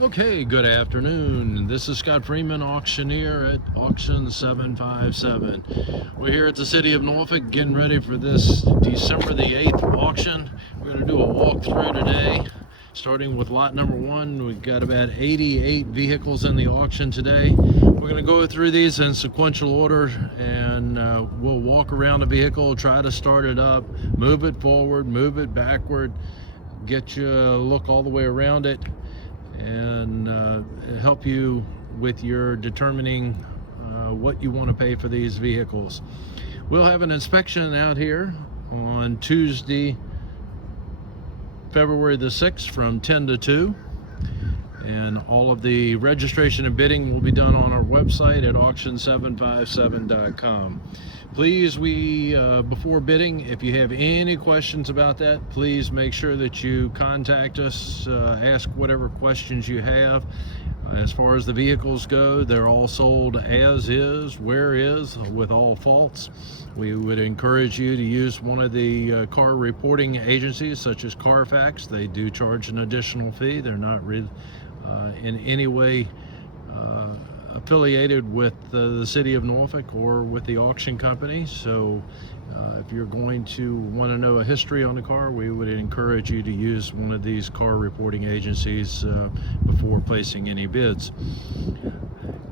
Okay, good afternoon. This is Scott Freeman, auctioneer at Auction 757. We're here at the city of Norfolk getting ready for this December the 8th auction. We're going to do a walkthrough today, starting with lot number 1. We've got about 88 vehicles in the auction today. We're going to go through these in sequential order, and we'll walk around the vehicle, try to start it up, move it forward, move it backward, get you a look all the way around it, and help you with your determining what you want to pay for these vehicles. We'll have an inspection out here on Tuesday, February the 6th from 10 to 2. And all of the registration and bidding will be done on our website at auction757.com. Please, before bidding, if you have any questions about that, please make sure that you contact us, ask whatever questions you have. As far as the vehicles go, they're all sold as is, where is, with all faults. We would encourage you to use one of the car reporting agencies such as Carfax. They do charge an additional fee. They're not in any way affiliated with the city of Norfolk or with the auction company. So if you're going to want to know a history on the car, we would encourage you to use one of these car reporting agencies before placing any bids.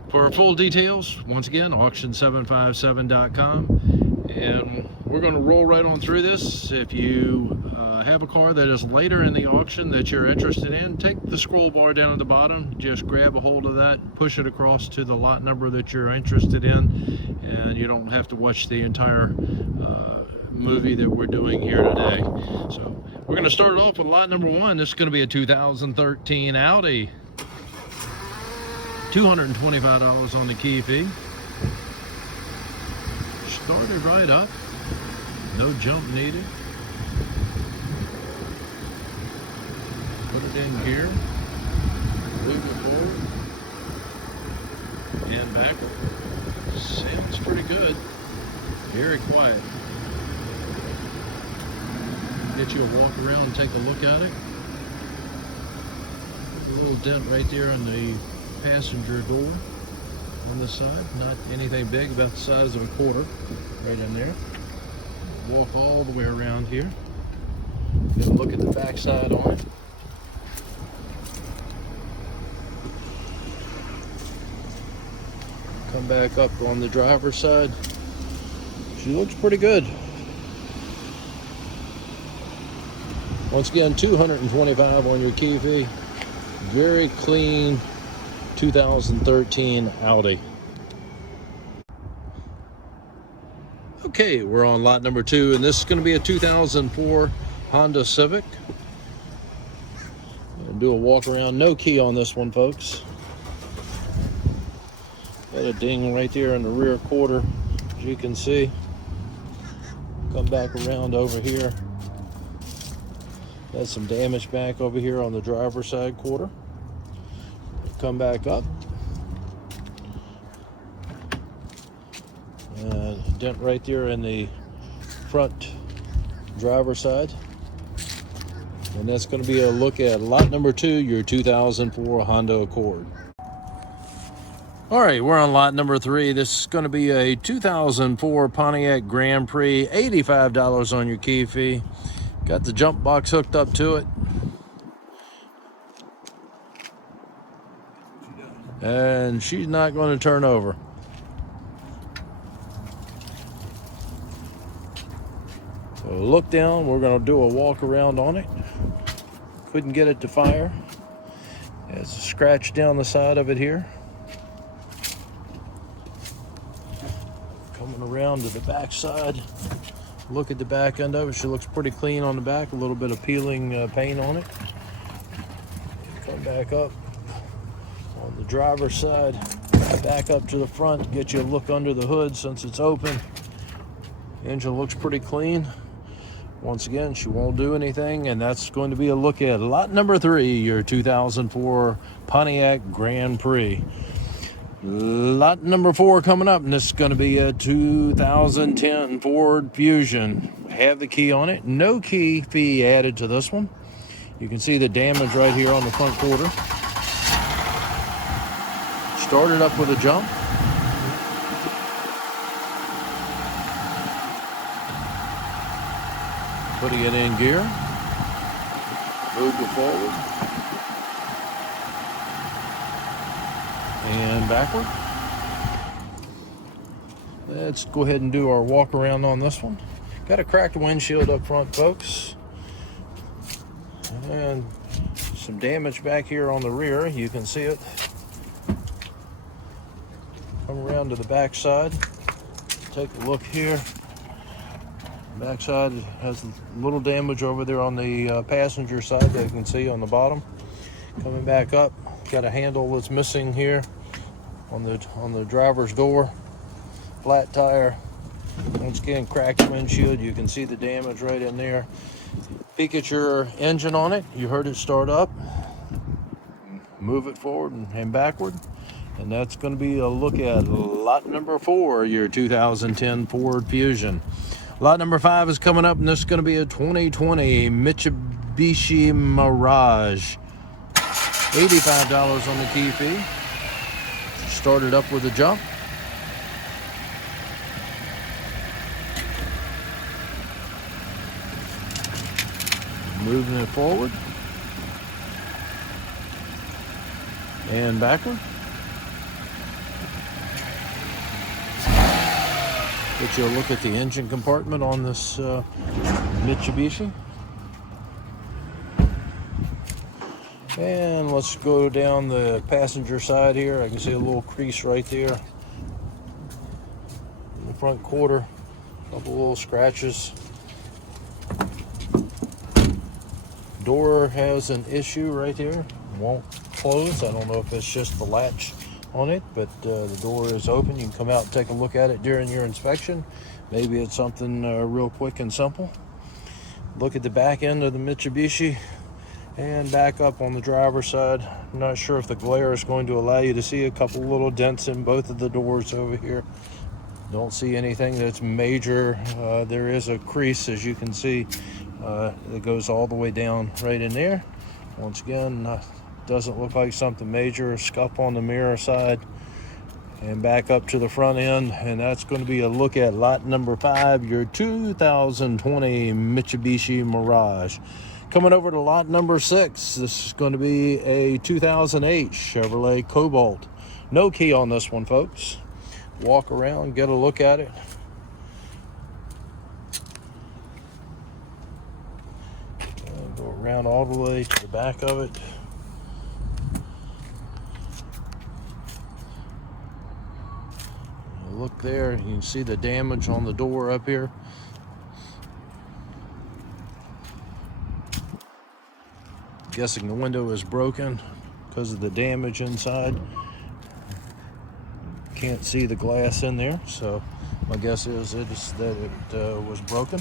For full details, once again, auction757.com. And we're going to roll right on through this. If you have a car that is later in the auction that you're interested in, take the scroll bar down at the bottom, just grab a hold of that, push it across to the lot number that you're interested in, and you don't have to watch the entire movie that we're doing here today. So we're going to start it off with lot number 1. This is going to be a 2013 Audi. $225 on the key fee. Started right up, no jump needed. Put it in gear, move it forward and backward. Sounds pretty good, very quiet. Get you a walk around and take a look at it. A little dent right there on the passenger door on the side, not anything big, about the size of a quarter, right in there. Walk all the way around here. Get a look at the back side on it. Come back up on the driver's side. She looks pretty good. Once again, $225 on your key fee. Very clean 2013 Audi. Okay, we're on lot number 2, and this is going to be a 2004 Honda Civic. I'll do a walk around. No key on this one, folks. Got a ding right there in the rear quarter, as you can see. Come back around over here. Got some damage back over here on the driver's side quarter. Come back up. Dent right there in the front driver's side. And that's going to be a look at lot number 2, your 2004 Honda Accord. All right, we're on lot number 3. This is going to be a 2004 Pontiac Grand Prix, $85 on your key fee. Got the jump box hooked up to it. And she's not going to turn over. So look down, we're going to do a walk around on it. Couldn't get it to fire. There's a scratch down the side of it here. Coming around to the back side, look at the back end of it. She looks pretty clean on the back, a little bit of peeling paint on it. Come back up on the driver's side, back up to the front, get you a look under the hood since it's open. Engine looks pretty clean. Once again, she won't do anything, and that's going to be a look at lot number 3, your 2004 Pontiac Grand Prix. Lot number 4 coming up, and this is going to be a 2010 Ford Fusion. Have the key on it. No key fee added to this one. You can see the damage right here on the front quarter. Started up with a jump. Putting it in gear. Move it forward. And backward. Let's go ahead and do our walk around on this one. Got a cracked windshield up front, folks. And some damage back here on the rear. You can see it. Come around to the back side. Take a look here. Backside has a little damage over there on the passenger side that you can see on the bottom. Coming back up, got a handle that's missing here on the driver's door. Flat tire. Once again, cracked windshield. You can see the damage right in there. Peek at your engine on it. You heard it start up. Move it forward and backward. And that's going to be a look at lot number 4, your 2010 Ford Fusion. Lot number 5 is coming up, and this is going to be a 2020 Mitsubishi Mirage. $85 on the key fee. Started up with a jump. Moving it forward and backward. Get you a look at the engine compartment on this Mitsubishi. And let's go down the passenger side here. I can see a little crease right there in the front quarter. A couple little scratches. Door has an issue right here. Won't close. I don't know if it's just the latch on it, but the door is open. You can come out and take a look at it during your inspection. Maybe it's something real quick and simple. Look at the back end of the Mitsubishi and back up on the driver's side. I'm not sure if the glare is going to allow you to see a couple little dents in both of the doors over here. Don't see anything that's major. There is a crease, as you can see, that goes all the way down right in there. Once again, doesn't look like something major. Scuff on the mirror side and back up to the front end, and that's going to be a look at lot number 5, your 2020 Mitsubishi Mirage. Coming over to lot number 6, this is going to be a 2008 Chevrolet Cobalt. No key on this one, folks. Walk around, get a look at it. And go around all the way to the back of it. Look there, you can see the damage on the door up here. Guessing the window is broken because of the damage inside. Can't see the glass in there, so my guess is that it was broken.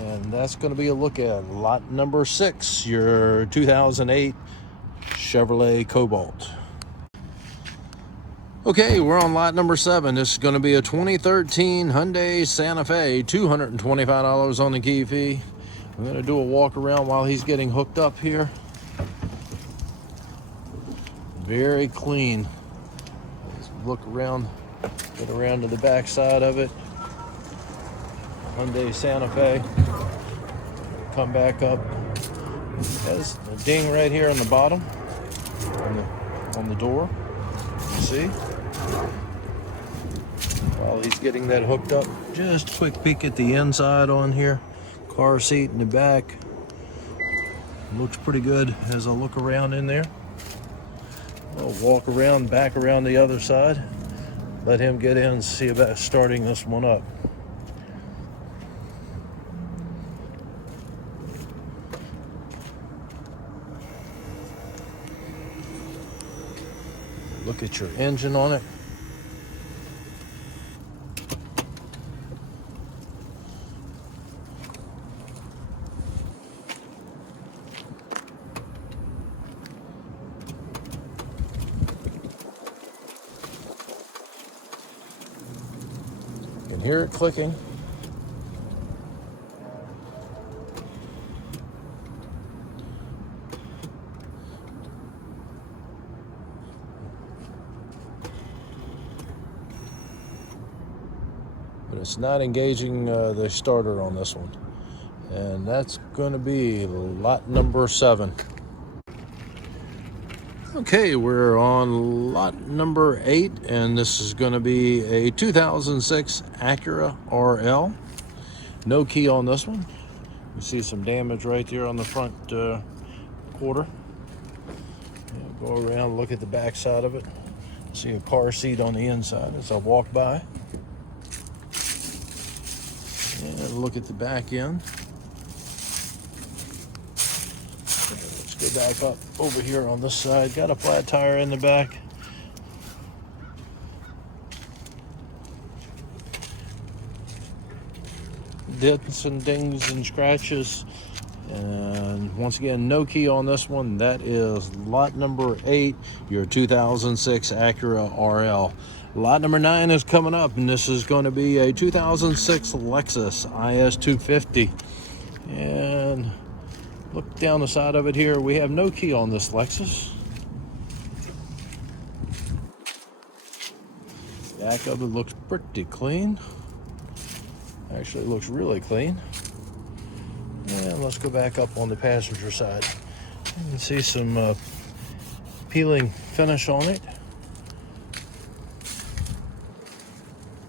And that's going to be a look at lot number 6, your 2008 Chevrolet Cobalt. Okay, we're on lot number 7. This is going to be a 2013 Hyundai Santa Fe, $225 on the key fee. I'm going to do a walk around while he's getting hooked up here. Very clean. Let's look around, get around to the back side of it. Hyundai Santa Fe. Come back up. Has a ding right here on the bottom, on the door. You see? While he's getting that hooked up, just a quick peek at the inside on here. Car seat in the back. Looks pretty good as I look around in there. I'll walk around, back around the other side. Let him get in and see about starting this one up. Look at your engine on it. You can hear it clicking. It's not engaging the starter on this one. And that's going to be lot number 7. Okay, we're on lot number 8, and this is going to be a 2006 Acura RL. No key on this one. You see some damage right there on the front quarter. Yeah, go around, look at the back side of it. See a car seat on the inside as I walk by. And look at the back end. Let's go back up over here on this side. Got a flat tire in the back. Dents and dings and scratches. And once again, no key on this one. That is lot number 8, your 2006 Acura RL. Lot number 9 is coming up, and this is going to be a 2006 Lexus IS 250. And look down the side of it here. We have no key on this Lexus. Back of it looks pretty clean. Actually, looks really clean. And let's go back up on the passenger side. You can see some peeling finish on it.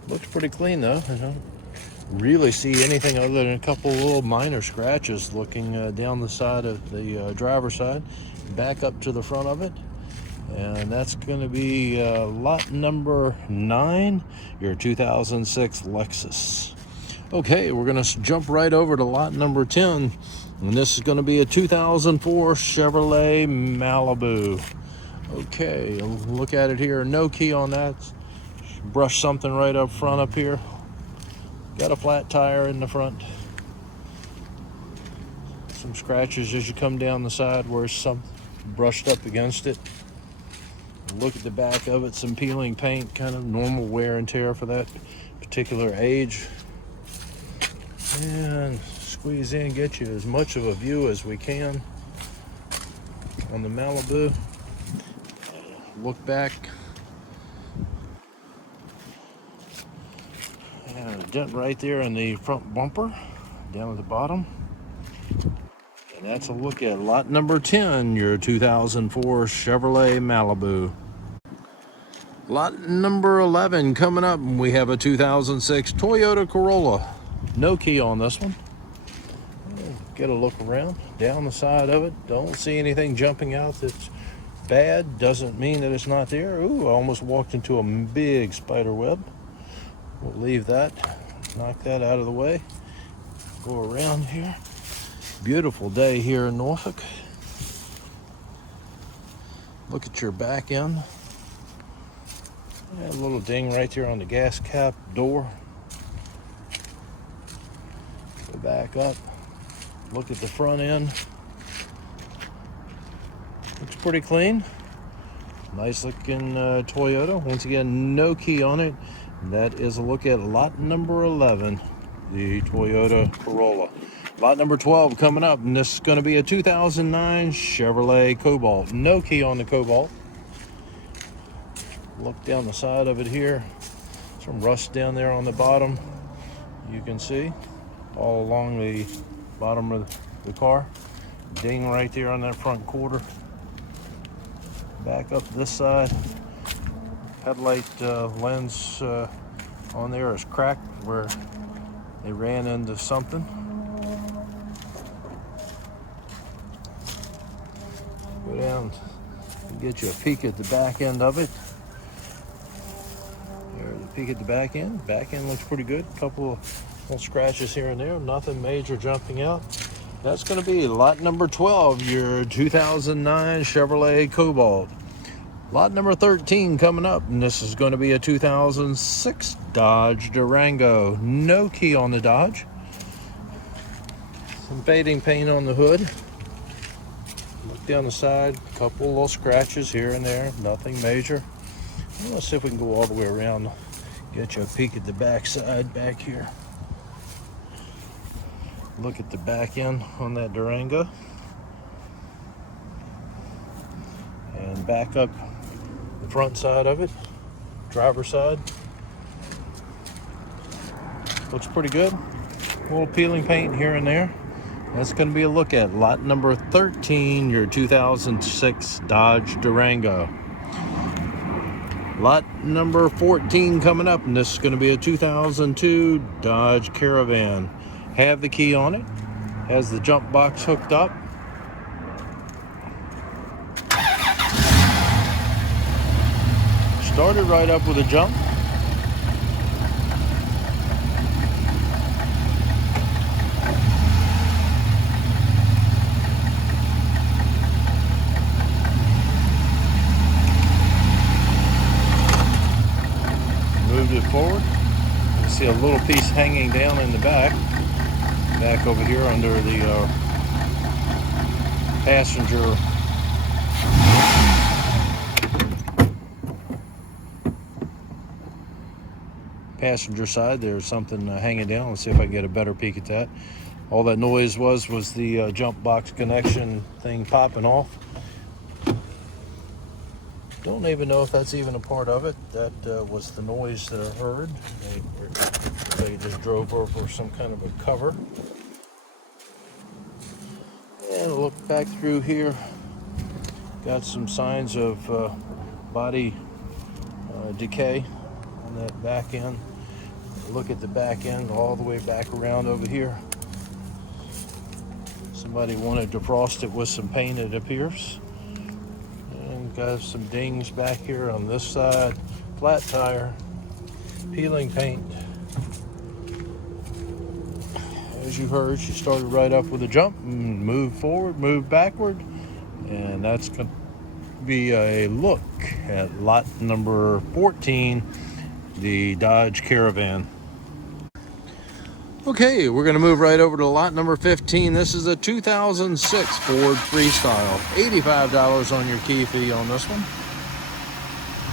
Looks pretty clean though. I don't really see anything other than a couple little minor scratches looking down the side of the driver's side. Back up to the front of it. And that's going to be lot number 9, your 2006 Lexus. Okay, we're going to jump right over to lot number 10, and this is going to be a 2004 Chevrolet Malibu. Okay, look at it here. No key on that. Brush something right up front up here. Got a flat tire in the front. Some scratches as you come down the side where some brushed up against it. Look at the back of it. Some peeling paint, kind of normal wear and tear for that particular age. And squeeze in, get you as much of a view as we can on the Malibu. Look back. And a dent right there in the front bumper, down at the bottom. And that's a look at lot number 10, your 2004 Chevrolet Malibu. Lot number 11 coming up, and we have a 2006 Toyota Corolla. No key on this one. Get a look around down the side of it. Don't see anything jumping out that's bad. Doesn't mean that it's not there. Ooh, I almost walked into a big spider web. We'll leave that. Knock that out of the way. Go around here. Beautiful day here in Norfolk. Look at your back end. A little ding right there on the gas cap door. Go back up. Look at the front end. Looks pretty clean. Nice looking Toyota. Once again, no key on it. That is a look at lot number 11, the Toyota Corolla. Lot number 12 coming up, and this is going to be a 2009 Chevrolet Cobalt. No key on the Cobalt. Look down the side of it here. Some rust down there on the bottom. You can see all along the bottom of the car. Ding right there on that front quarter. Back up this side. Headlight lens on there is cracked where they ran into something. Go down and get you a peek at the back end of it. There's a peek at the back end. Back end looks pretty good. A couple of little scratches here and there. Nothing major jumping out. That's going to be lot number 12, your 2009 Chevrolet Cobalt. Lot number 13 coming up, and this is going to be a 2006 Dodge Durango. No key on the Dodge. Some fading paint on the hood. Look down the side, a couple little scratches here and there, nothing major. Well, let's see if we can go all the way around, get you a peek at the back side back here. Look at the back end on that Durango. And back up the front side of it, driver's side. Looks pretty good. A little peeling paint here and there. That's going to be a look at lot number 13, your 2006 Dodge Durango. Lot number 14 coming up, and this is going to be a 2002 Dodge Caravan. Have the key on it. Has the jump box hooked up. Started right up with a jump. Moved it forward. You see a little piece hanging down in the back over here under the passenger side. There's something hanging down. Let's see if I can get a better peek at that. All that noise was the jump box connection thing popping off. Don't even know if that's even a part of it. That was the noise that I heard. They just drove over some kind of a cover. And look back through here. Got some signs of body decay on that back end. Look at the back end all the way back around over here. Somebody wanted to frost it with some paint, it appears. And got some dings back here on this side. Flat tire, peeling paint. As you heard, she started right up with a jump and moved forward, moved backward. And that's going to be a look at lot number 14, the Dodge Caravan. Okay, we're going to move right over to lot number 15. This is a 2006 Ford Freestyle. $85 on your key fee on this one.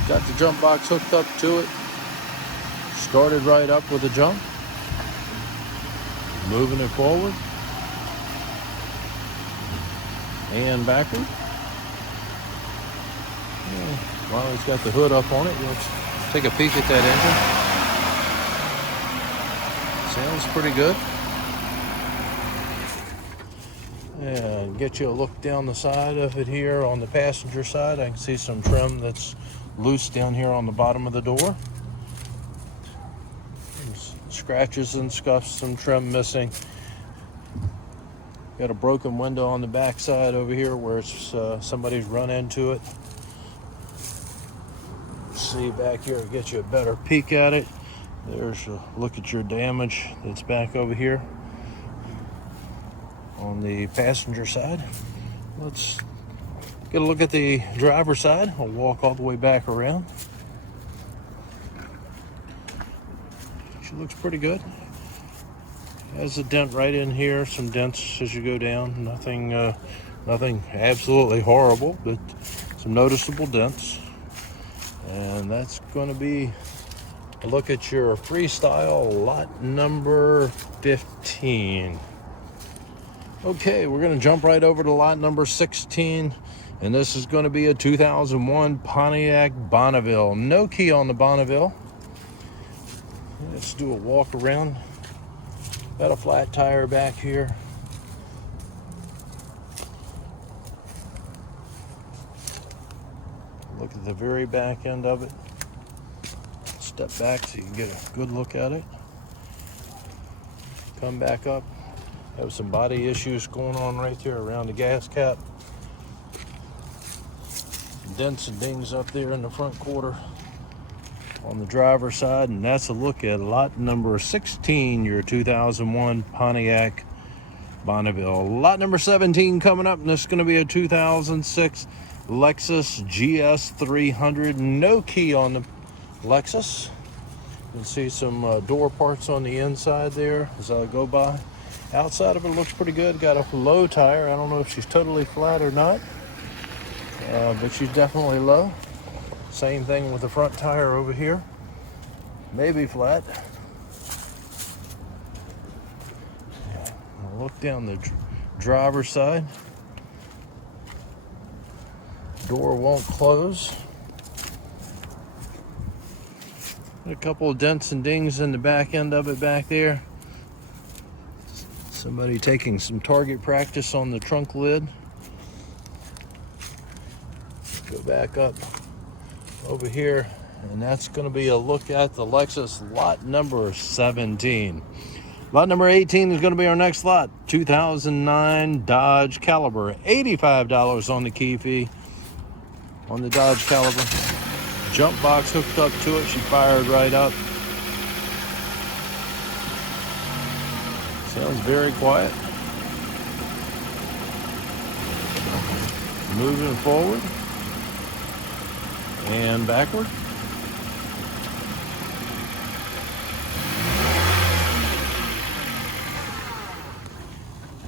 Got the jump box hooked up to it. Started right up with a jump. Moving it forward. And backward. While it's got the hood up on it, let's take a peek at that engine. Sounds pretty good. And get you a look down the side of it here on the passenger side. I can see some trim that's loose down here on the bottom of the door. There's scratches and scuffs, some trim missing. Got a broken window on the back side over here where it's somebody's run into it. See back here, get you a better peek at it. There's a look at your damage that's back over here on the passenger side. Let's get a look at the driver's side. I'll walk all the way back around. She looks pretty good. Has a dent right in here, some dents as you go down. Nothing absolutely horrible, but some noticeable dents. And that's going to be a look at your Freestyle lot number 15. Okay, we're going to jump right over to lot number 16. And this is going to be a 2001 Pontiac Bonneville. No key on the Bonneville. Let's do a walk around. Got a flat tire back here. Look at the very back end of it. Step back so you can get a good look at it. Come back up. Have some body issues going on right there around the gas cap. Dents and dings up there in the front quarter on the driver's side. And that's a look at lot number 16, your 2001 Pontiac Bonneville. Lot number 17 coming up, and this is going to be a 2006 Lexus GS 300. No key on the Lexus. You can see some door parts on the inside there as I go by. Outside of it looks pretty good. Got a low tire. I don't know if she's totally flat or not, but she's definitely low. Same thing with the front tire over here. Maybe flat. I'll look down the driver's side. Door won't close. A couple of dents and dings in the back end of it back there. Somebody taking some target practice on the trunk lid. Go back up over here, and that's going to be a look at the Lexus lot number 17. Lot number 18 is going to be our next lot. 2009 Dodge Caliber. $85 on the key fee on the Dodge Caliber. Jump box hooked up to it. She fired right up. Sounds very quiet. Moving forward and backward.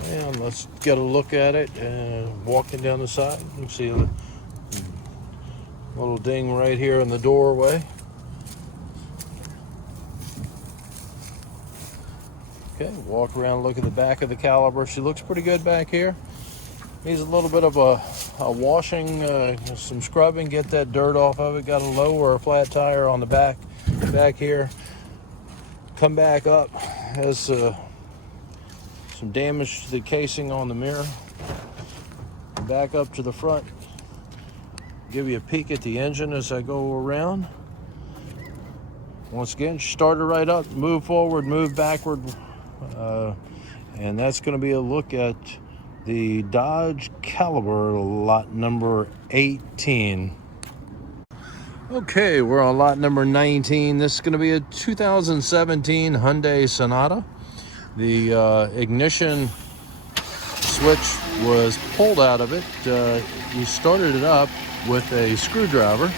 And let's get a look at it. Walking down the side, you can see a little ding right here in the doorway. Okay, walk around, look at the back of the Caliber. She looks pretty good back here. Needs a little bit of a washing, some scrubbing, get that dirt off of it. Got a low or a flat tire on the back here. Come back up, has some damage to the casing on the mirror. Back up to the front. Give you a peek at the engine as I go around. Once again, start her right up, move forward, move backward. And that's going to be a look at the Dodge Caliber lot number 18. Okay, we're on lot number 19. This is going to be a 2017 Hyundai Sonata. The ignition switch was pulled out of it. You started it up with a screwdriver,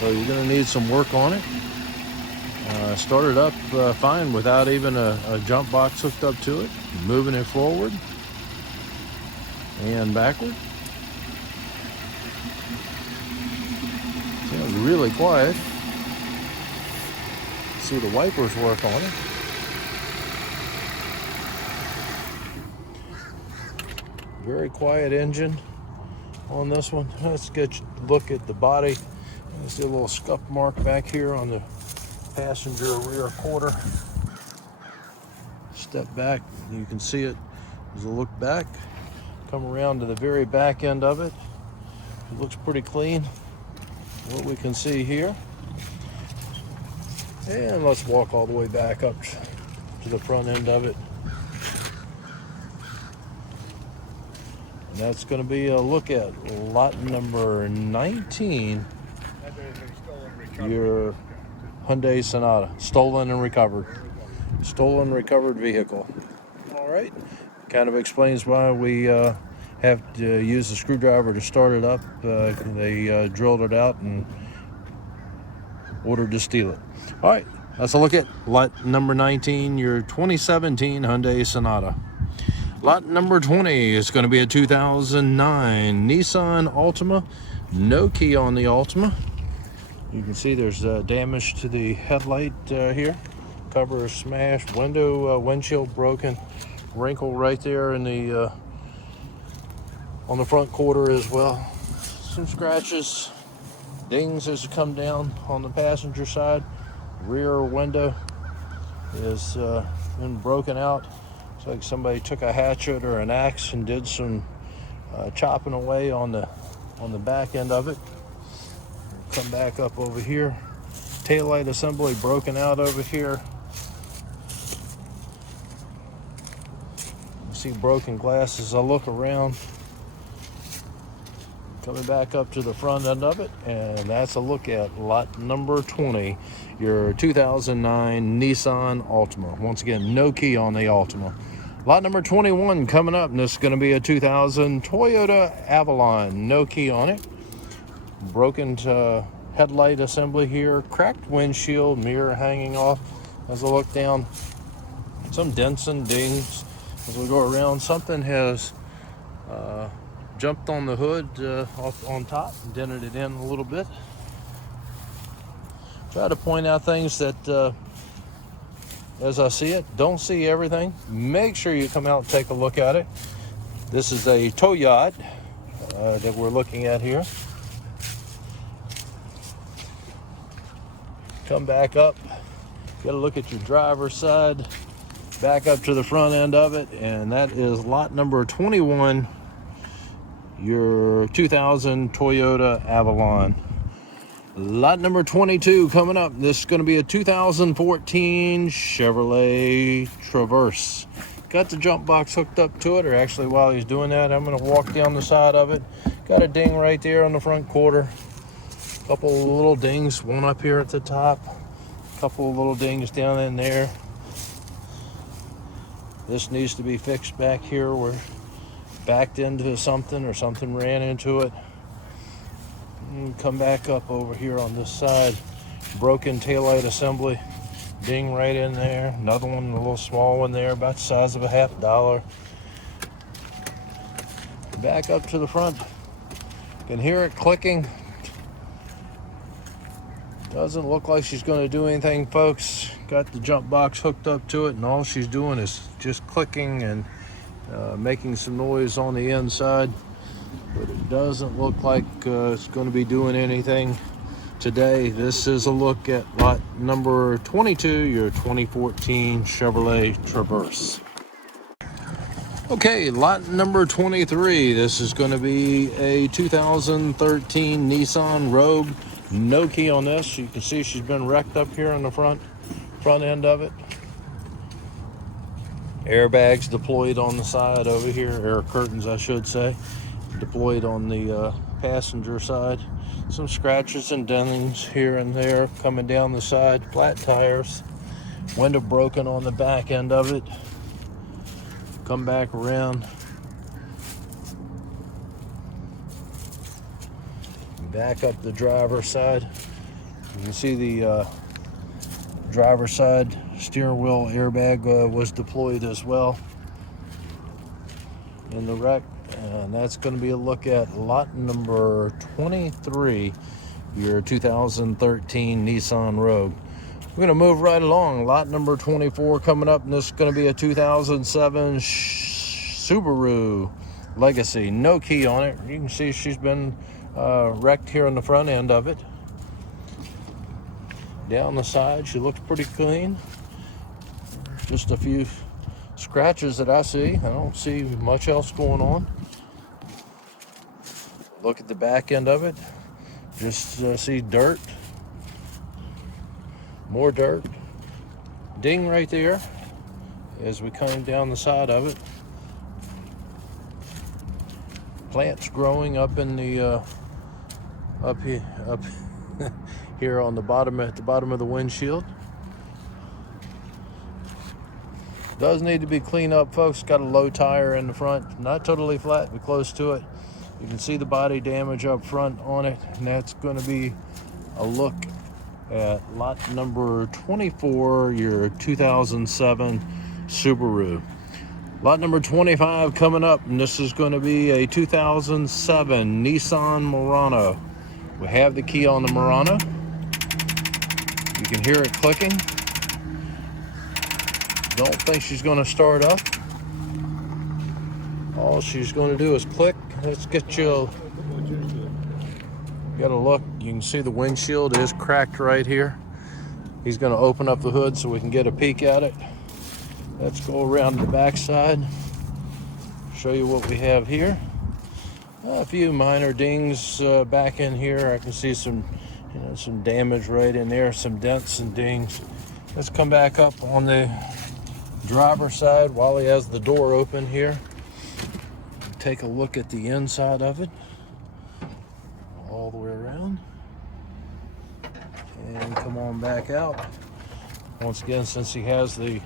so you're going to need some work on it. Started up fine without even a jump box hooked up to it. Moving it forward and backward. Sounds really quiet. See the wipers work on it. Very quiet engine on this one. Let's get a look at the body. See a little scuff mark back here on the passenger rear quarter. Step back, you can see it as a look back. Come around to the very back end of it. It looks pretty clean, what we can see here. And let's walk all the way back up to the front end of it. And that's going to be a look at lot number 19. Your Hyundai Sonata, stolen and recovered. Stolen recovered vehicle. All right. Kind of explains why we have to use the screwdriver to start it up. They drilled it out and ordered to steal it. All right. Let's look at lot number 19, your 2017 Hyundai Sonata. Lot number 20 is going to be a 2009 Nissan Altima. No key on the Altima. You can see there's damage to the headlight here. Cover is smashed, windshield broken, wrinkle right there in the on the front quarter as well. Some scratches, dings as you come down on the passenger side. Rear window is been broken out. It's like somebody took a hatchet or an axe and did some chopping away on the back end of it. Come back up over here. Taillight assembly broken out over here. You see broken glass as I look around. Coming back up to the front end of it, and that's a look at lot number 20, your 2009 Nissan Altima. Once again, no key on the Altima. Lot number 21 coming up, and this is going to be a 2000 Toyota Avalon. No key on it. Broken headlight assembly here, cracked windshield, mirror hanging off as I look down. Some dents and dings as we go around. Something has jumped on the hood off on top, dented it in a little bit. Try to point out things that as I see it. Don't see everything. Make sure you come out and take a look at it. This is a tow yacht that we're looking at here. Come back up. Got to look at your driver's side. Back up to the front end of it, and that is lot number 21, your 2000 Toyota Avalon. Lot number 22 coming up. This is going to be a 2014 Chevrolet Traverse. Got the jump box hooked up to it, or actually while he's doing that, I'm going to walk down the side of it. Got a ding right there on the front quarter. Couple of little dings, one up here at the top. Couple of little dings down in there. This needs to be fixed back here. We're backed into something or something ran into it. And come back up over here on this side. Broken taillight assembly. Ding right in there. Another one, a little small one there, about the size of a $50. Back up to the front. Can hear it clicking. Doesn't look like she's going to do anything, folks. Got the jump box hooked up to it, and all she's doing is just clicking and making some noise on the inside. But it doesn't look like it's going to be doing anything today. This is a look at lot number 22, your 2014 Chevrolet Traverse. Okay, lot number 23. This is going to be a 2013 Nissan Rogue. No key on this. You can see she's been wrecked up here on the front end of it. Airbags deployed on the side over here, air curtains I should say, deployed on the passenger side. Some scratches and dentings here and there coming down the side. Flat tires. Window broken on the back end of it. Come back around. Back up the driver's side. You can see the driver's side steering wheel airbag was deployed as well in the wreck. And that's going to be a look at lot number 23, your 2013 Nissan Rogue. We're going to move right along. Lot number 24 coming up, and this is going to be a 2007 Subaru Legacy. No key on it. You can see she's been wrecked here on the front end of it. Down the side, she looks pretty clean. Just a few scratches that I see. I don't see much else going on. Look at the back end of it. Just see dirt. More dirt. Ding right there as we come down the side of it. Plants growing up in the up here on the bottom, at the bottom of the windshield. Does need to be cleaned up, folks. Got a low tire in the front, not totally flat, but close to it. You can see the body damage up front on it, and that's going to be a look at lot number 24, your 2007 Subaru. Lot number 25 coming up, and this is going to be a 2007 Nissan Murano. We have the key on the Murano. You can hear it clicking. Don't think she's going to start up. All she's going to do is click. Let's get you got a look. You can see the windshield is cracked right here. He's going to open up the hood so we can get a peek at it. Let's go around the back side, show you what we have here. A few minor dings back in here. I can see some damage right in there, some dents and dings. Let's come back up on the driver's side while he has the door open here. Take a look at the inside of it, all the way around, and come on back out. Once again, since he has the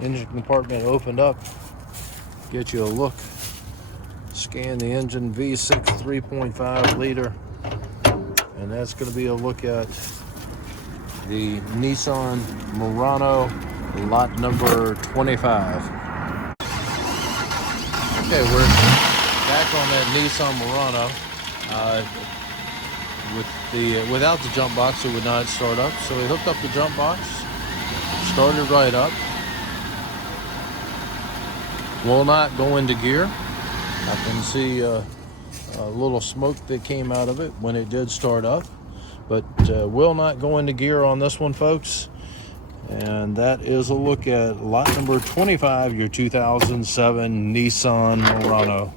engine compartment opened up, get you a look. Scan the engine, V6 3.5 liter, and that's going to be a look at the Nissan Murano, lot number 25. Okay, we're back on that Nissan Murano. Without the jump box, it would not start up. So we hooked up the jump box, started right up. Will not go into gear. I can see A little smoke that came out of it when it did start up, but will not go into gear on this one, folks. And that is a look at lot number 25, your 2007 Nissan Murano.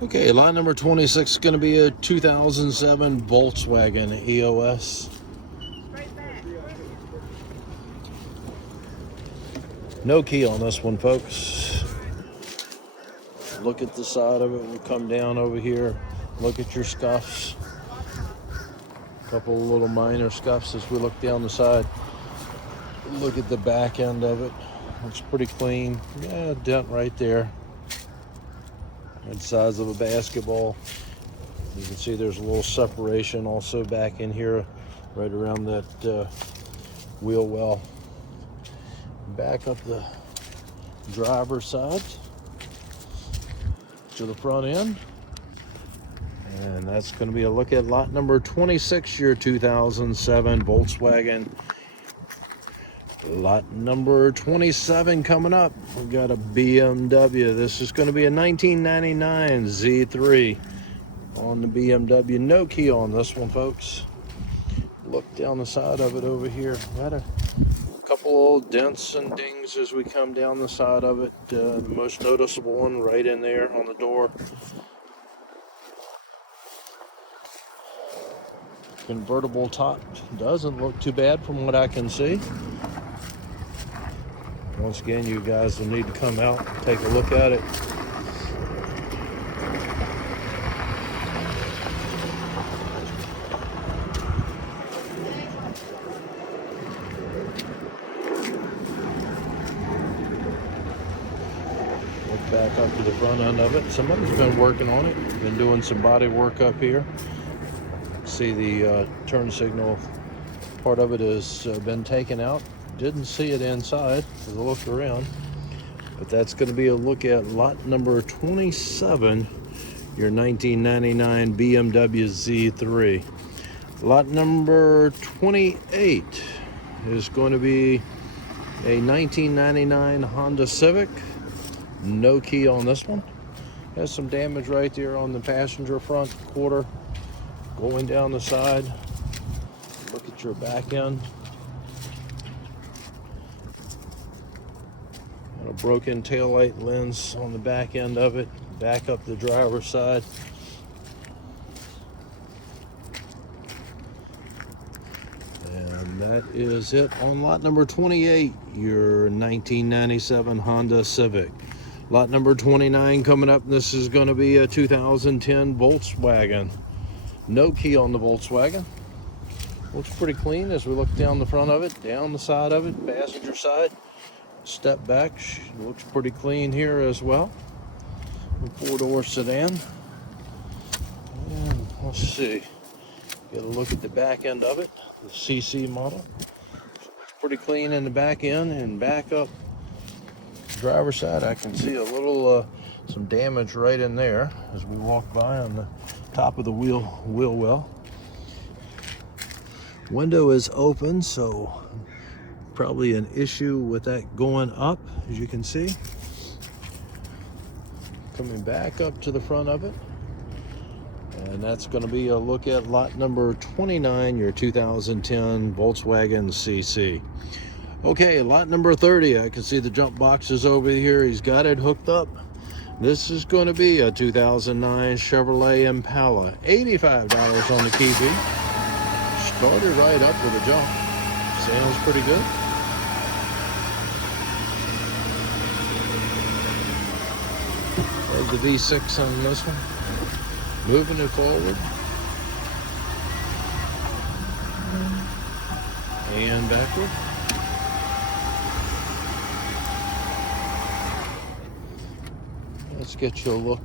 Okay, lot number 26 is going to be a 2007 Volkswagen EOS. No key on this one, folks. Look at the side of it. We'll come down over here. Look at your scuffs. A couple of little minor scuffs as we look down the side. Look at the back end of it. Looks pretty clean. Yeah, dent right there. The size of a basketball. You can see there's a little separation also back in here, right around that wheel well. Back up the driver's side to the front end. And that's going to be a look at lot number 26, your 2007 Volkswagen. Lot number 27 coming up. We've got a BMW. This is going to be a 1999 Z3 on the BMW. No key on this one, folks. Look down the side of it over here. Got a couple old dents and dings as we come down the side of it. The most noticeable one right in there on the door. Convertible top doesn't look too bad from what I can see. Once again, you guys will need to come out and take a look at it. Look back up to the front end of it. Somebody's been working on it, been doing some body work up here. See the turn signal part of it has been taken out. Didn't see it inside as I looked around, but that's going to be a look at lot number 27, your 1999 BMW Z3. Lot number 28 is going to be a 1999 Honda Civic. No key on this one. Has some damage right there on the passenger front quarter. Going down the side. Look at your back end. A broken taillight lens on the back end of it. Back up the driver's side. And that is it on lot number 28, your 1997 Honda Civic. Lot number 29 coming up. This is going to be a 2010 Volkswagen. No key on the Volkswagen. Looks pretty clean as we look down the front of it, down the side of it, passenger side. Step back, looks pretty clean here as well. Four-door sedan. And let's see, get a look at the back end of it, the CC model. Looks pretty clean in the back end, and back up driver's side. I can see a little some damage right in there as we walk by on the top of the wheel well. Window is open, so probably an issue with that going up, as you can see. Coming back up to the front of it. And that's going to be a look at lot number 29, your 2010 Volkswagen CC. Okay, lot number 30. I can see the jump boxes over here. He's got it hooked up. This is going to be a 2009 Chevrolet Impala. $85 on the key fee. Started right up with a jump. Sounds pretty good. There's the V6 on this one. Moving it forward. And backward. Let's get you a look.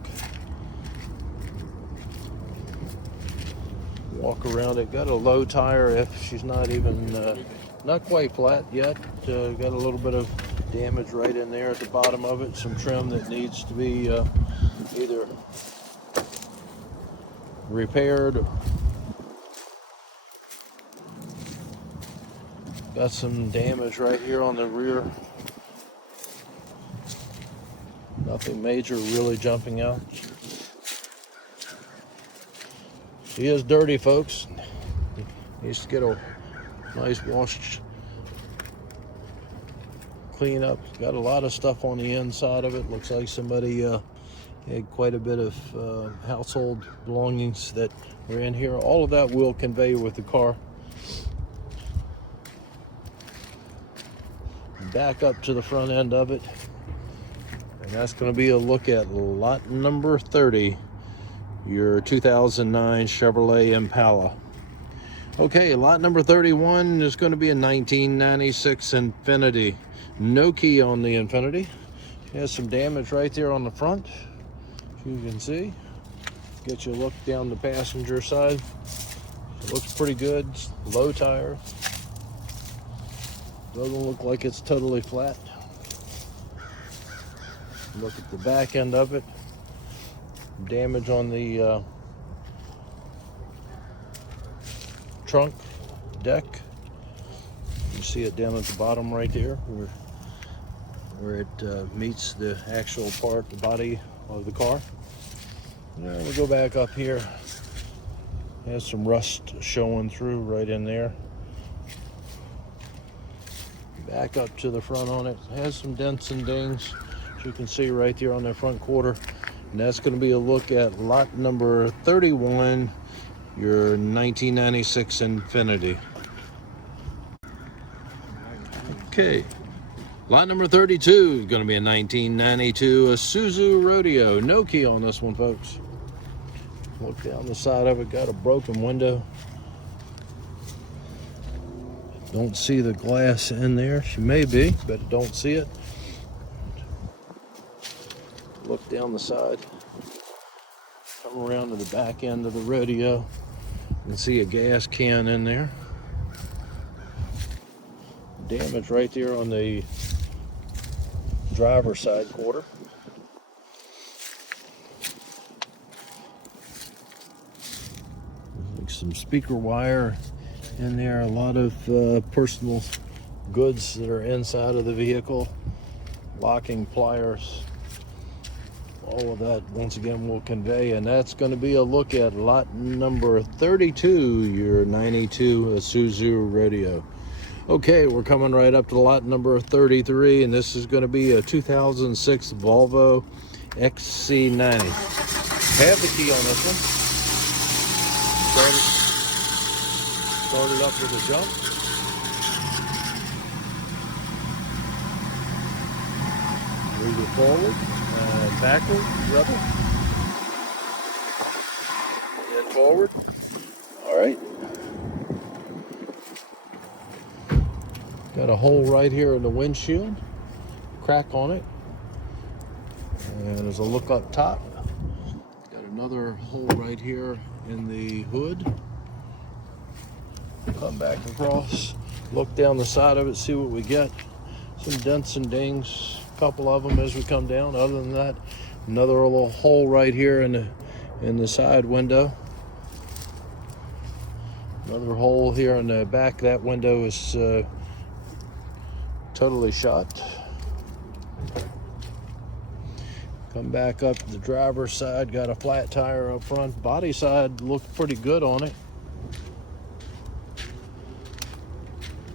Walk around it. Got a low tire if she's not even, not quite flat yet. Got a little bit of damage right in there at the bottom of it. Some trim that needs to be either repaired. Got some damage right here on the rear Nothing major really jumping out. He is dirty, folks. Needs to get a nice wash, clean up. Got a lot of stuff on the inside of it. Looks like somebody had quite a bit of household belongings that were in here. All of that will convey with the car. Back up to the front end of it. And that's going to be a look at lot number 30, your 2009 Chevrolet Impala. Okay, lot number 31 is going to be a 1996 Infiniti. No key on the Infiniti. It has some damage right there on the front, as you can see. Get you a look down the passenger side. It looks pretty good. Low tire. Doesn't look like it's totally flat. Look at the back end of it. Damage on the trunk deck. You see it down at the bottom right there where it meets the actual part, the body of the car. Now we go back up here. Has some rust showing through right in there. Back up to the front on it. Has some dents and dings, as you can see right there on the front quarter. And that's going to be a look at lot number 31, your 1996 Infiniti. Okay, lot number 32 is going to be a 1992 Isuzu Rodeo. No key on this one, folks. Look down the side of it, got a broken window. Don't see the glass in there. She may be, but don't see it. Look down the side. Come around to the back end of the Rodeo. You can see a gas can in there. Damage right there on the driver's side quarter. Like some speaker wire in there. A lot of personal goods that are inside of the vehicle. Locking pliers. All of that, once again, will convey. And that's going to be a look at lot number 32, your 92 Isuzu Rodeo. Okay, we're coming right up to lot number 33, and this is going to be a 2006 Volvo XC90. Have the key on this one. Started up with a jump. Move it forward, backward, rather. Then forward. All right. Got a hole right here in the windshield, crack on it, and there's a look up top. Got another hole right here in the hood. Come back across, look down the side of it, see what we get. Some dents and dings, a couple of them as we come down. Other than that, another little hole right here in the side window. Another hole here in the back. That window is totally shut. Come back up to the driver's side, got a flat tire up front. Body side looked pretty good on it.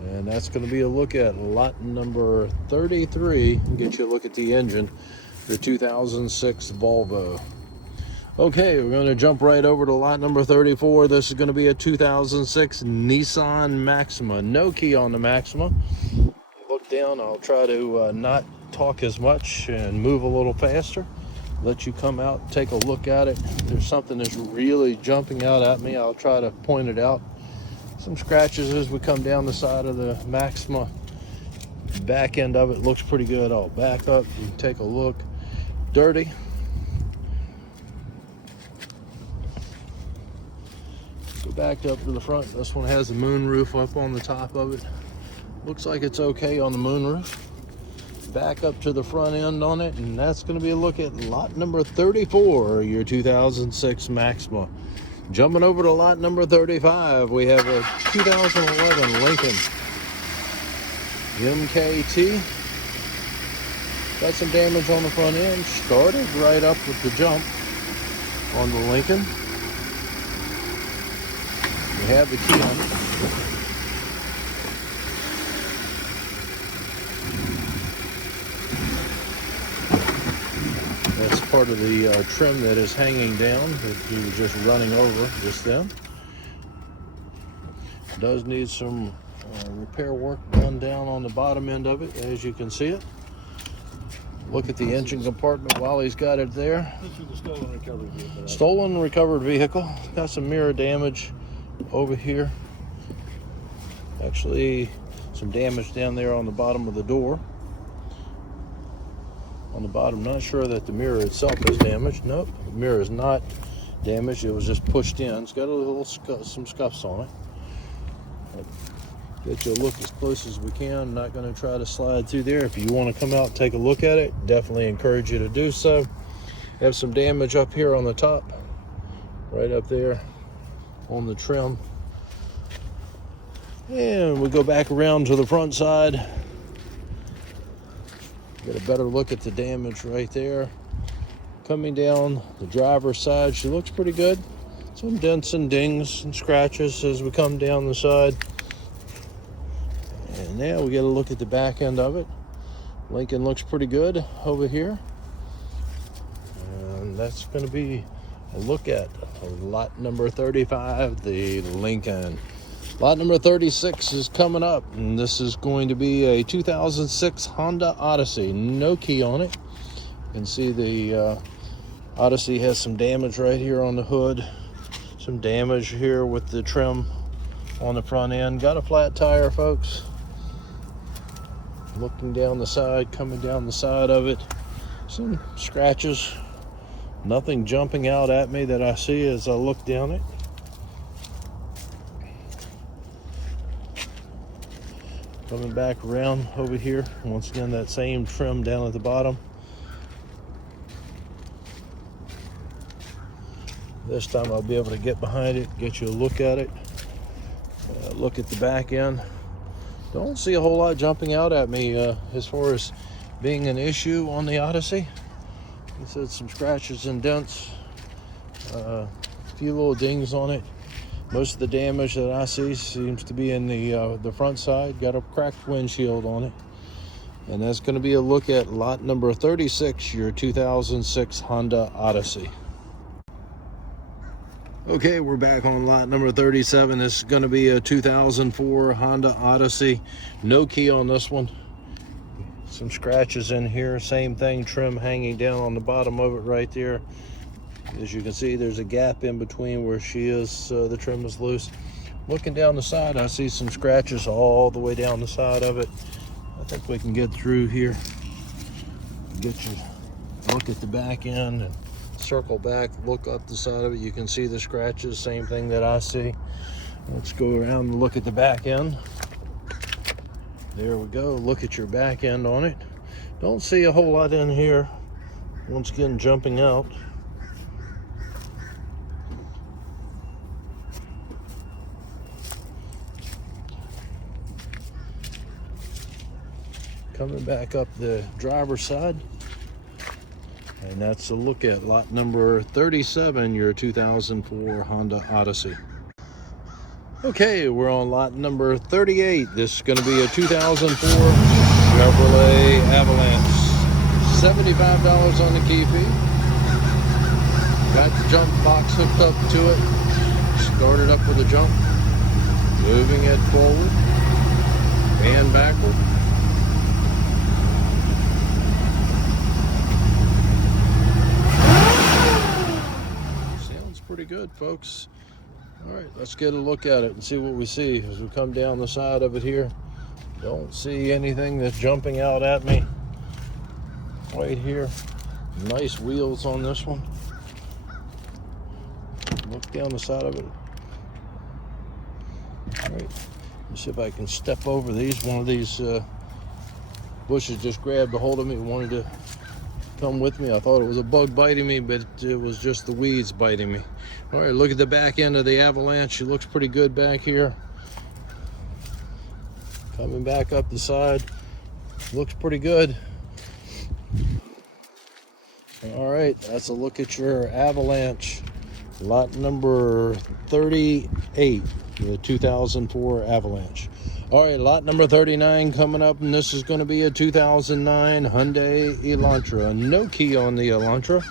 And that's going to be a look at lot number 33. Get you a look at the engine, the 2006 Volvo. Okay, we're going to jump right over to lot number 34. This is going to be a 2006 Nissan Maxima. No key on the Maxima. Look down. I'll try to not talk as much and move a little faster. Let you come out, take a look at it. If there's something that's really jumping out at me, I'll try to point it out. Some scratches as we come down the side of the Maxima. Back end of it looks pretty good. I'll back up and take a look. Dirty. Go back up to the front. This one has the moonroof up on the top of it. Looks like it's okay on the moonroof. Back up to the front end on it, and that's going to be a look at lot number 34, your 2006 Maxima. Jumping over to lot number 35, we have a 2011 Lincoln MKT. Got some damage on the front end. Started right up with the jump on the Lincoln. We have the key on it. That's part of the trim that is hanging down that he was just running over just then. Does need some repair work done down on the bottom end of it, as you can see it. Look at the engine compartment while he's got it there. This is the stolen recovered vehicle. Stolen recovered vehicle. Got some mirror damage over here. Actually, some damage down there on the bottom of the door. On the bottom, not sure that the mirror itself is damaged. Nope, the mirror is not damaged. It was just pushed in. It's got a little some scuffs on it. Get you a look as close as we can. I'm not going to try to slide through there. If you want to come out and take a look at it, definitely encourage you to do so. Have some damage up here on the top, right up there on the trim. And we go back around to the front side. Get a better look at the damage right there. Coming down the driver's side, she looks pretty good. Some dents and dings and scratches as we come down the side. And now we get a look at the back end of it. Lincoln looks pretty good over here. And that's going to be a look at lot number 35, the Lincoln. Lot number 36 is coming up, and this is going to be a 2006 Honda Odyssey. No key on it. You can see the Odyssey has some damage right here on the hood. Some damage here with the trim on the front end. Got a flat tire, folks. Looking down the side, coming down the side of it. Some scratches. Nothing jumping out at me that I see as I look down it. Coming back around over here. Once again, that same trim down at the bottom. This time I'll be able to get behind it, get you a look at it. Look at the back end. Don't see a whole lot jumping out at me as far as being an issue on the Odyssey. He said some scratches and dents, a few little dings on it. Most of the damage that I see seems to be in the front side. Got a cracked windshield on it. And that's going to be a look at lot number 36, your 2006 Honda Odyssey. Okay, we're back on lot number 37. This is going to be a 2004 Honda Odyssey. No key on this one. Some scratches in here. Same thing, trim hanging down on the bottom of it right there. As you can see, there's a gap in between where she is, the trim is loose. Looking down the side, I see some scratches all the way down the side of it. I think we can get through here. Get you a look at the back end and circle back, look up the side of it. You can see the scratches, same thing that I see. Let's go around and look at the back end. There we go. Look at your back end on it. Don't see a whole lot in here. Once again, jumping out. Coming back up the driver's side. And that's a look at lot number 37, your 2004 Honda Odyssey. Okay, we're on lot number 38. This is going to be a 2004 Chevrolet Avalanche. $75 on the key fee. Got the jump box hooked up to it. Started up with a jump. Moving it forward and backward. Pretty good, folks. All right, let's get a look at it and see what we see as we come down the side of it here. Don't see anything that's jumping out at me right here. Nice wheels on this one. Look down the side of it. All right, let's see if I can step over these. One of these bushes just grabbed a hold of me, wanted to come with me. I thought it was a bug biting me, but it was just the weeds biting me. All right, look at the back end of the Avalanche. It looks pretty good back here. Coming back up the side, looks pretty good. All right, that's a look at your Avalanche. Lot number 38, the 2004 Avalanche. All right, lot number 39 coming up, and this is going to be a 2009 Hyundai Elantra. No key on the Elantra.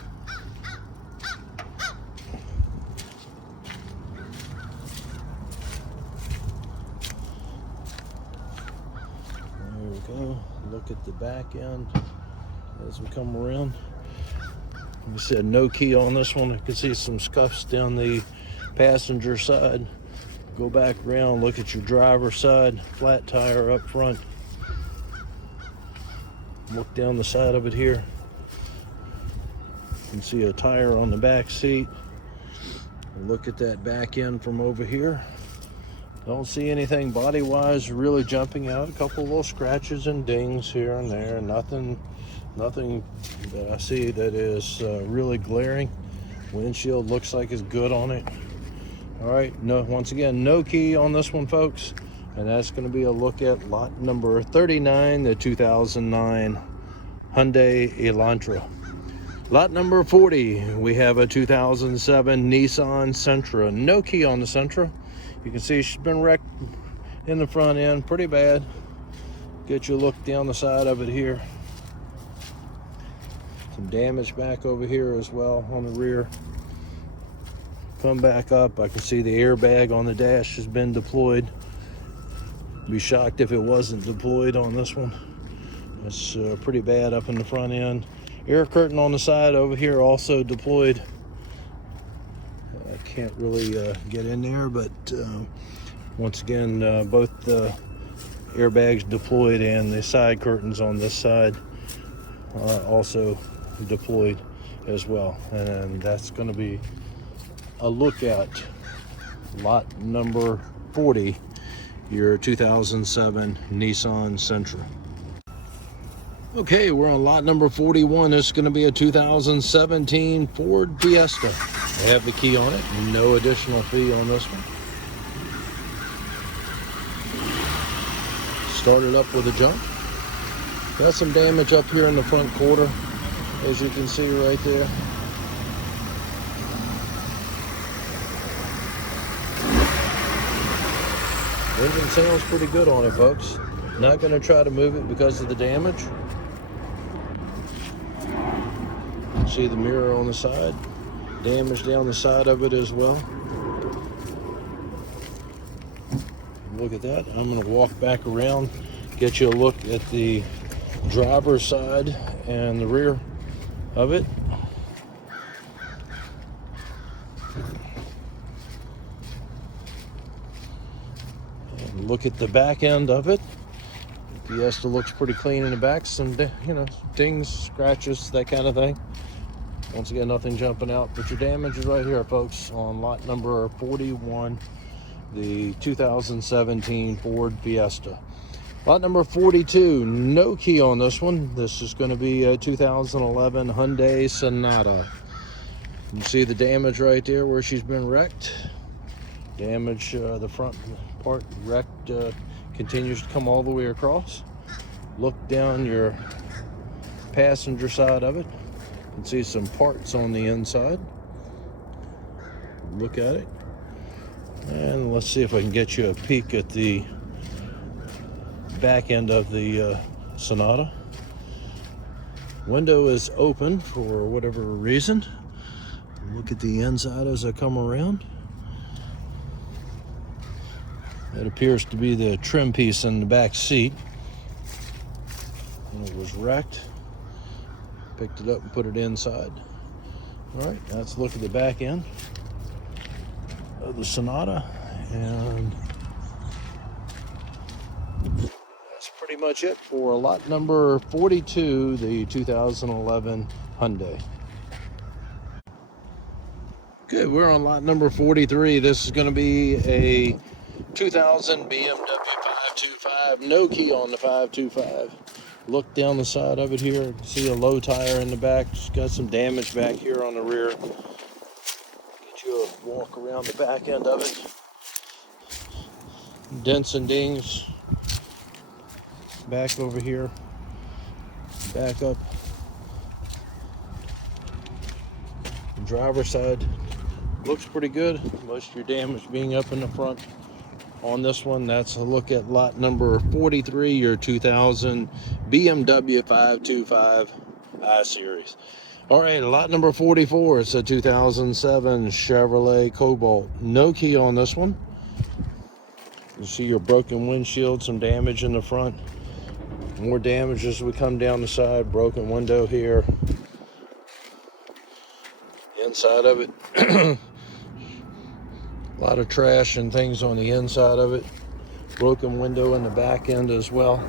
There we go. Look at the back end as we come around. You said no key on this one. I can see some scuffs down the passenger side. Go back around, look at your driver's side, flat tire up front. Look down the side of it here. You can see a tire on the back seat. Look at that back end from over here. Don't see anything body-wise really jumping out. A couple little scratches and dings here and there. Nothing that I see that is really glaring. Windshield looks like it's good on it. All right, once again, no key on this one, folks. And that's going to be a look at lot number 39, the 2009 Hyundai Elantra. Lot number 40, we have a 2007 Nissan Sentra. No key on the Sentra. You can see she's been wrecked in the front end, pretty bad. Get you a look down the side of it here. Some damage back over here as well on the rear. Come back up, I can see the airbag on the dash has been deployed. Be shocked if it wasn't deployed on this one. It's pretty bad up in the front end. Air curtain on the side over here also deployed. I can't really get in there, but once again, both the airbags deployed and the side curtains on this side also deployed as well. And that's going to be a look at lot number 40, your 2007 Nissan Sentra. Okay, we're on lot number 41. This is going to be a 2017 Ford Fiesta. I have the key on it, no additional fee on this one. Started up with a jump. Got some damage up here in the front quarter, as you can see right there. Engine sounds pretty good on it, folks. Not going to try to move it because of the damage. See the mirror on the side. Damage down the side of it as well. Look at that. I'm going to walk back around, get you a look at the driver's side and the rear of it. Look at the back end of it. The Fiesta looks pretty clean in the back. Some, dings, scratches, that kind of thing. Once again, nothing jumping out, but your damage is right here, folks, on lot number 41, the 2017 Ford Fiesta. Lot number 42, no key on this one. This is going to be a 2011 Hyundai Sonata. You can see the damage right there where she's been wrecked. Damage, the front part wrecked, continues to come all the way across. Look down your passenger side of it. You can see some parts on the inside. Look at it. And let's see if I can get you a peek at the back end of the Sonata. Window is open for whatever reason. Look at the inside as I come around. That appears to be the trim piece in the back seat. And it was wrecked. Picked it up and put it inside. All right, let's look at the back end of the Sonata. And that's pretty much it for lot number 42, the 2011 Hyundai. Good, we're on lot number 43. This is going to be a 2000 BMW 525, no key on the 525. Look down the side of it here, see a low tire in the back. It's got some damage back here on the rear. Get you a walk around the back end of it. Dents and dings. Back over here. Back up. Driver's side looks pretty good. Most of your damage being up in the front on this one. That's a look at lot number 43, your 2000 BMW 525 I-Series. All right, lot number 44, it's a 2007 Chevrolet Cobalt. No key on this one. You see your broken windshield, some damage in the front. More damage as we come down the side. Broken window here. Inside of it. A lot of trash and things on the inside of it. Broken window in the back end as well.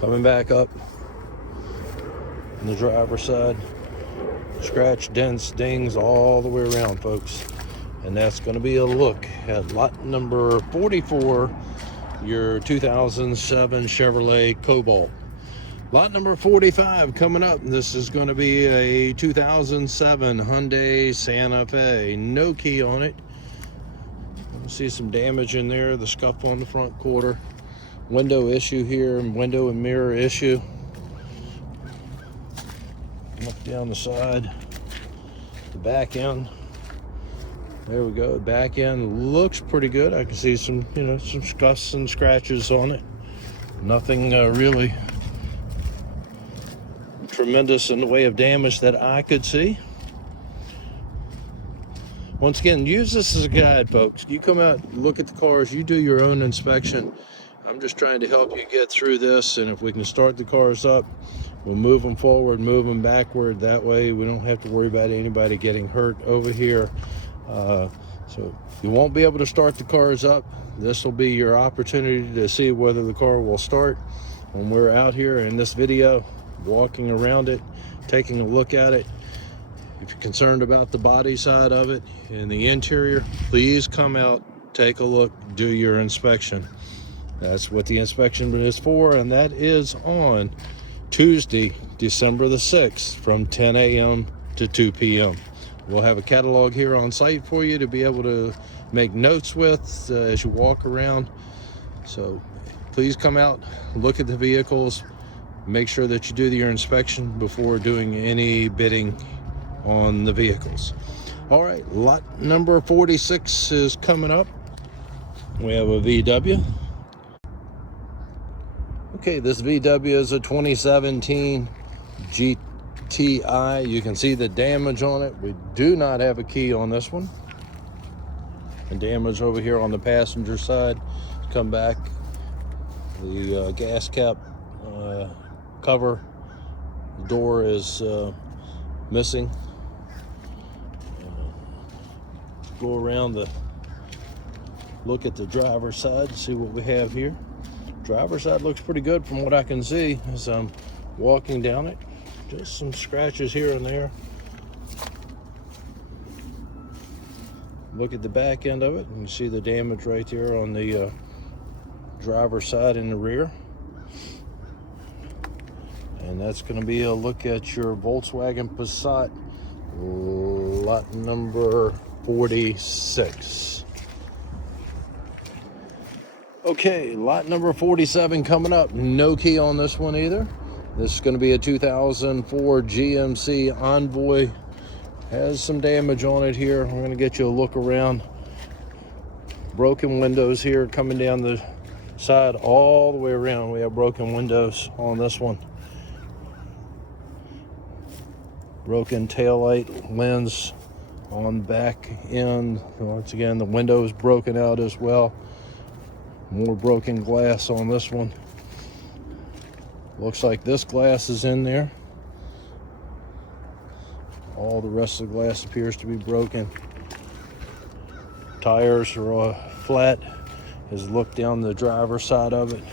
Coming back up on the driver's side. Scratch, dents, dings all the way around, folks. And that's going to be a look at lot number 44, your 2007 Chevrolet Cobalt. Lot number 45 coming up. This is going to be a 2007 Hyundai Santa Fe. No key on it. See some damage in there, the scuff on the front quarter. Window issue here, and window and mirror issue. Look down the side. The back end. There we go. Back end looks pretty good. I can see some, some scuffs and scratches on it. Nothing really tremendous in the way of damage that I could see. Once again, use this as a guide, folks. You come out, look at the cars, you do your own inspection. I'm just trying to help you get through this, and if we can start the cars up, we'll move them forward, move them backward. That way we don't have to worry about anybody getting hurt over here. So you won't be able to start the cars up. This will be your opportunity to see whether the car will start when we're out here in this video, walking around it, taking a look at it. If you're concerned about the body side of it and the interior, please come out, take a look, do your inspection. That's what the inspection is for, and that is on Tuesday, December the 6th from 10 a.m. to 2 p.m. We'll have a catalog here on site for you to be able to make notes with as you walk around. So please come out, look at the vehicles, make sure that you do your inspection before doing any bidding on the vehicles. All right, lot number 46 is coming up. We have a VW. Okay, this VW is a 2017 GTI. You can see the damage on it. We do not have a key on this one. And damage over here on the passenger side. Come back. The gas cap cover door is missing. Go around look at the driver's side to see what we have here. Driver's side looks pretty good from what I can see as I'm walking down it. Just some scratches here and there. Look at the back end of it, and you see the damage right there on the driver's side in the rear. And that's going to be a look at your Volkswagen Passat, lot number 46. Okay, lot number 47 coming up. No key on this one either. This is going to be a 2004 GMC Envoy. Has some damage on it here. I'm going to get you a look around. Broken windows here coming down the side all the way around. We have broken windows on this one. Broken taillight lens on back end. Once again, the window is broken out as well. More broken glass on this one. Looks like this glass is in there. All the rest of the glass appears to be broken. Tires are flat. As look down the driver's side of it.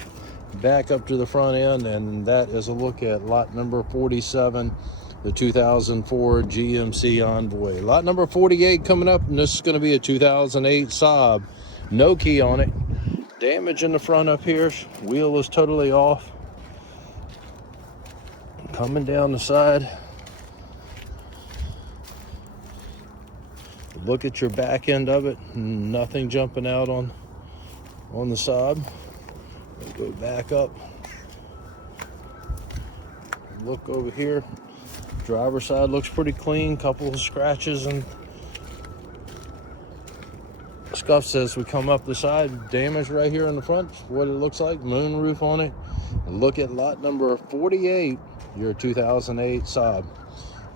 Back up to the front end, and that is a look at lot number 47, the 2004 GMC Envoy. Lot number 48 coming up, and this is going to be a 2008 Saab. No key on it. Damage in the front up here. Wheel is totally off. Coming down the side. Look at your back end of it. Nothing jumping out on the Saab. We'll go back up. look over here. Driver's side looks pretty clean. Couple of scratches and scuffs as we come up the side. Damage right here in the front. What it looks like. Moon roof on it. Look at lot number 48, your 2008 Saab.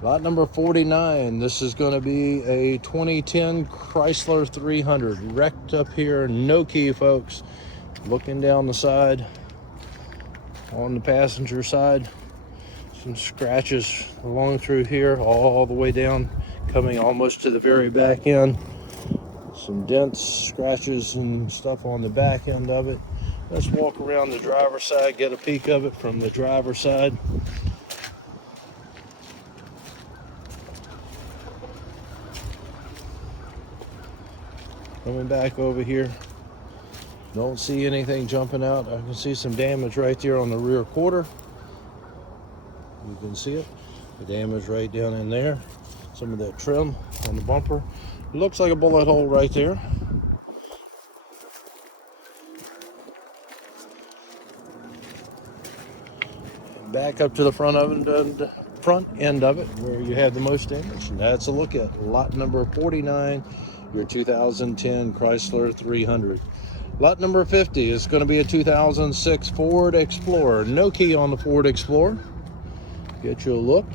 Lot number 49, this is going to be a 2010 Chrysler 300. Wrecked up here, no key, folks. Looking down the side, on the passenger side, some scratches along through here, all the way down, coming almost to the very back end. Some dents, scratches, and stuff on the back end of it. Let's walk around the driver's side, get a peek of it from the driver's side. Coming back over here, don't see anything jumping out. I can see some damage right there on the rear quarter. You can see it, the damage right down in there. Some of that trim on the bumper. It looks like a bullet hole right there. Back up to the front end of it, where you have the most damage, and that's a look at lot number 49, your 2010 Chrysler 300. Lot number 50 is going to be a 2006 Ford Explorer. No key on the Ford Explorer. Get you a look.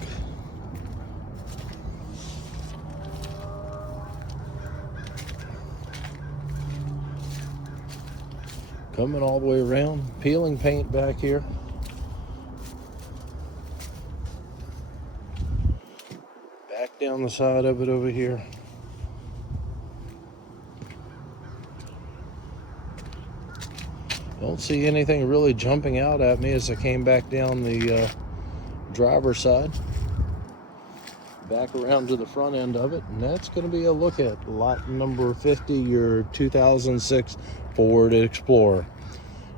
Coming all the way around, peeling paint back here. Back down the side of it over here. Don't see anything really jumping out at me as I came back down the driver's side. Back around to the front end of it, and that's going to be a look at lot number 50, your 2006 Ford Explorer.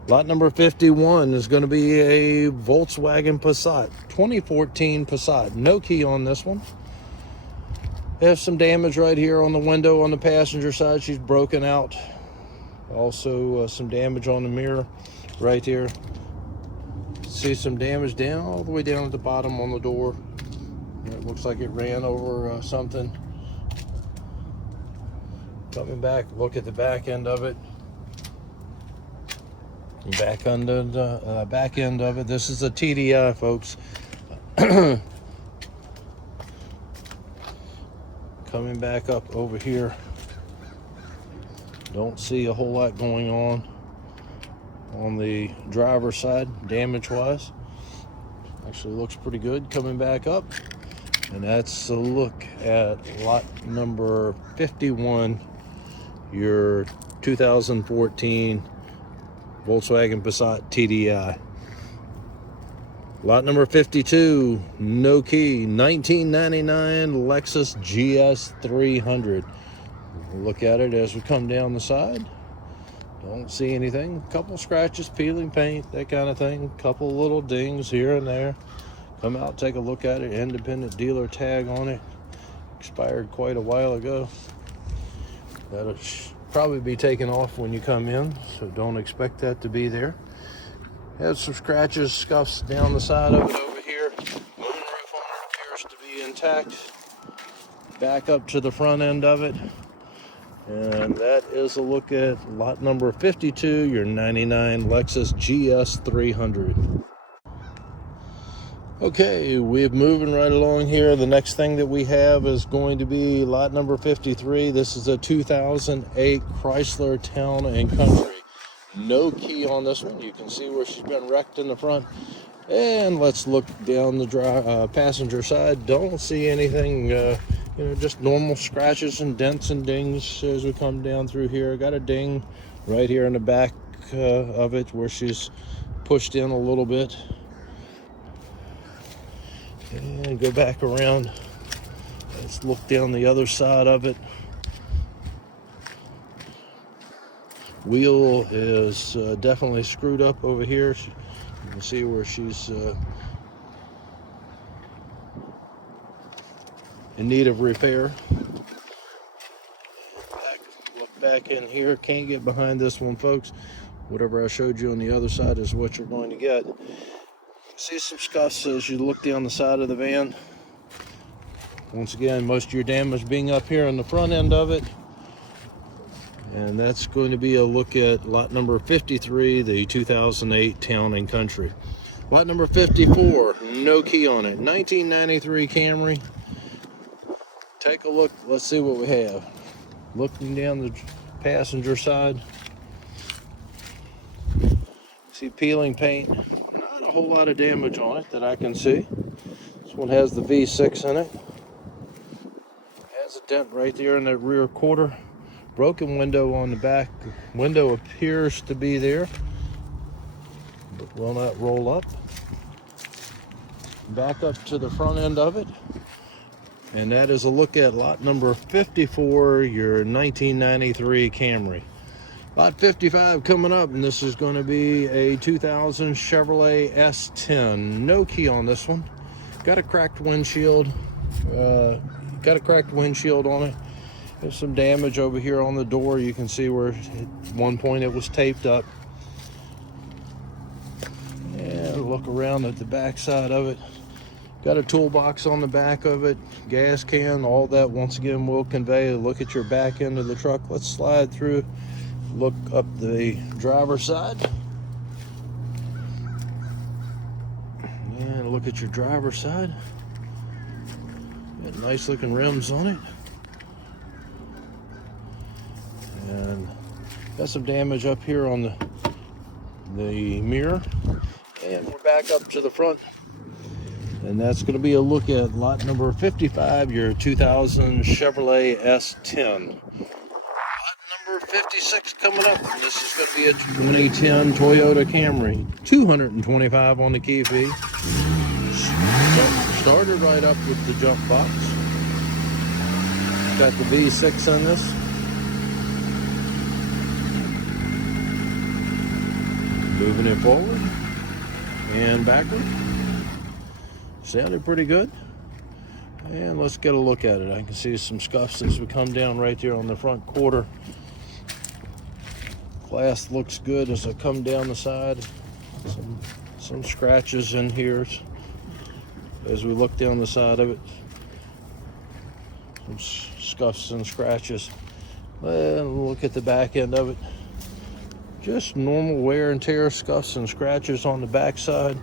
Lot number 51 is going to be a Volkswagen Passat, 2014 Passat. No key on this one. There's some damage right here on the window on the passenger side. She's broken out. Also some damage on the mirror right here. See some damage down all the way down at the bottom on the door. It looks like it ran over something. Coming back, look at the back end of it. Back under the back end of it. This is a TDI, folks. Coming back up over here. Don't see a whole lot going on the driver's side, damage-wise. Actually looks pretty good. Coming back up, and that's a look at lot number 51, your 2014 Volkswagen Passat TDI. Lot number 52, no key, 1999 Lexus GS 300. Look at it as we come down the side. Don't see anything. Couple scratches, peeling paint, that kind of thing. Couple little dings here and there. Come out, take a look at it. Independent dealer tag on it. Expired quite a while ago. That'll probably be taken off when you come in, so don't expect that to be there. Has some scratches, scuffs down the side of it over here. Moon roof on it appears to be intact. Back up to the front end of it. And that is a look at lot number 52, your 99 Lexus GS 300. Okay, we're moving right along here. The next thing that we have is going to be lot number 53. This is a 2008 Chrysler Town and Country. No key on this one. You can see where she's been wrecked in the front. And let's look down the passenger side. Don't see anything, just normal scratches and dents and dings as we come down through here. Got a ding right here in the back of it where she's pushed in a little bit. And go back around. Let's look down the other side of it. Wheel is definitely screwed up over here. You can see where she's in need of repair. Look back in here. Can't get behind this one, folks. Whatever I showed you on the other side is what you're going to get. See some scuffs as you look down the side of the van. Once again, most of your damage being up here on the front end of it. And that's going to be a look at lot number 53, the 2008 Town and Country. Lot number 54, no key on it, 1993 Camry. Take a look, let's see what we have. Looking down the passenger side, see peeling paint. Not a whole lot of damage on it that I can see. This one has the V6 in it. Has a dent right there in that rear quarter. Broken window on the back. Window appears to be there, but will not roll up. Back up to the front end of it. And that is a look at lot number 54, your 1993 Camry. Lot 55 coming up, and this is going to be a 2000 Chevrolet S10. No key on this one. Got a cracked windshield. On it. There's some damage over here on the door. You can see where at one point it was taped up. And look around at the back side of it. Got a toolbox on the back of it, gas can, all that once again will convey a look at your back end of the truck. Let's slide through, look up the driver's side. And look at your driver's side. Got nice looking rims on it. And got some damage up here on the mirror. And we're back up to the front. And that's going to be a look at lot number 55, your 2000 Chevrolet S10. Lot number 56 coming up. This is going to be a 2010 Toyota Camry. $225 on the key fee. Started right up with the jump box. Got the V6 on this. Moving it forward and backward. Sounded pretty good. And let's get a look at it. I can see some scuffs as we come down right there on the front quarter. Glass looks good as I come down the side. Some scratches in here as we look down the side of it. Some scuffs and scratches. And look at the back end of it. Just normal wear and tear, scuffs and scratches on the back side.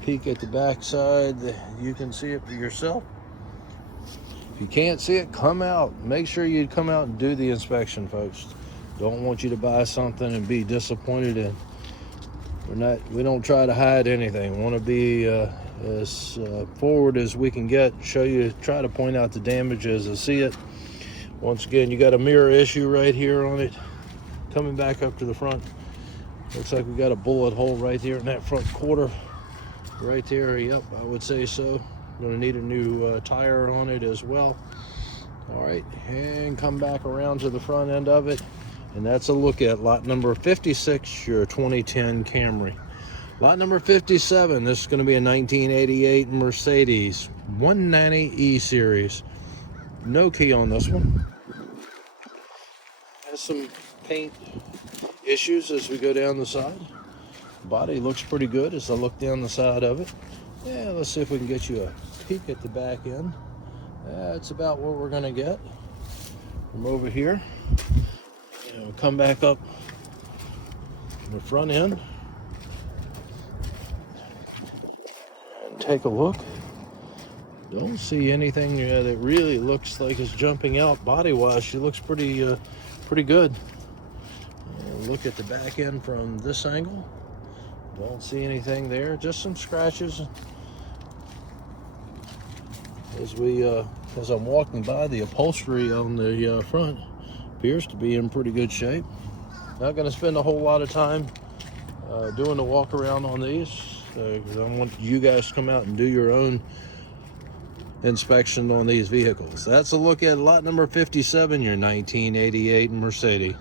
Peek at the back side, you can see it for yourself. If you can't see it, come out. Make sure you come out and do the inspection, folks. Don't want you to buy something and be disappointed in. We don't try to hide anything. We want to be as forward as we can get, show you, try to point out the damages and see it. Once again, you got a mirror issue right here on it. Coming back up to the front, looks like we got a bullet hole right there in that front quarter. Right there, yep, I would say so. Gonna need a new tire on it as well. All right, and come back around to the front end of it. And that's a look at lot number 56, your 2010 Camry. Lot number 57, this is gonna be a 1988 Mercedes 190 E Series. No key on this one. Has some paint issues as we go down the side. Body looks pretty good as I look down the side of it. Yeah, let's see if we can get you a peek at the back end. That's about what we're gonna get from over here. We'll come back up the front end and take a look. Don't see anything that really looks like it's jumping out body-wise. She looks pretty good. Look at the back end from this angle. Don't see anything there. Just some scratches. As I'm walking by, the upholstery on the front appears to be in pretty good shape. Not going to spend a whole lot of time doing the walk around on these because I want you guys to come out and do your own inspection on these vehicles. That's a look at lot number 57, your 1988 Mercedes.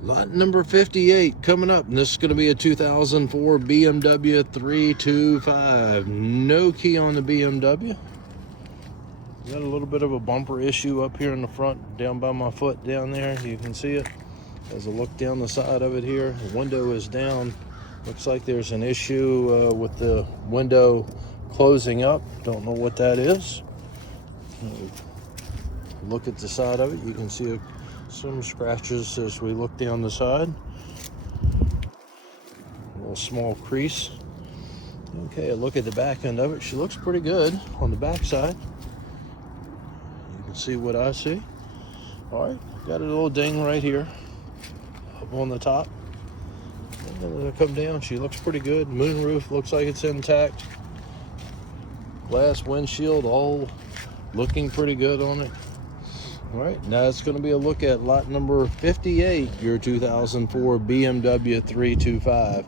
Lot number 58 coming up, and this is going to be a 2004 BMW 325. No key on the BMW. Got a little bit of a bumper issue up here in the front, down by my foot down there. You can see it. As I look down the side of it here, the window is down. Looks like there's an issue with the window closing up. Don't know what that is. Look at the side of it. You can see some scratches as we look down the side. A little small crease. Okay, look at the back end of it. She looks pretty good on the back side. You can see what I see. All right, got a little ding right here up on the top. And then come down, she looks pretty good. Moonroof looks like it's intact. Glass windshield, all looking pretty good on it. All right, now it's going to be a look at lot number 58, your 2004 BMW 325.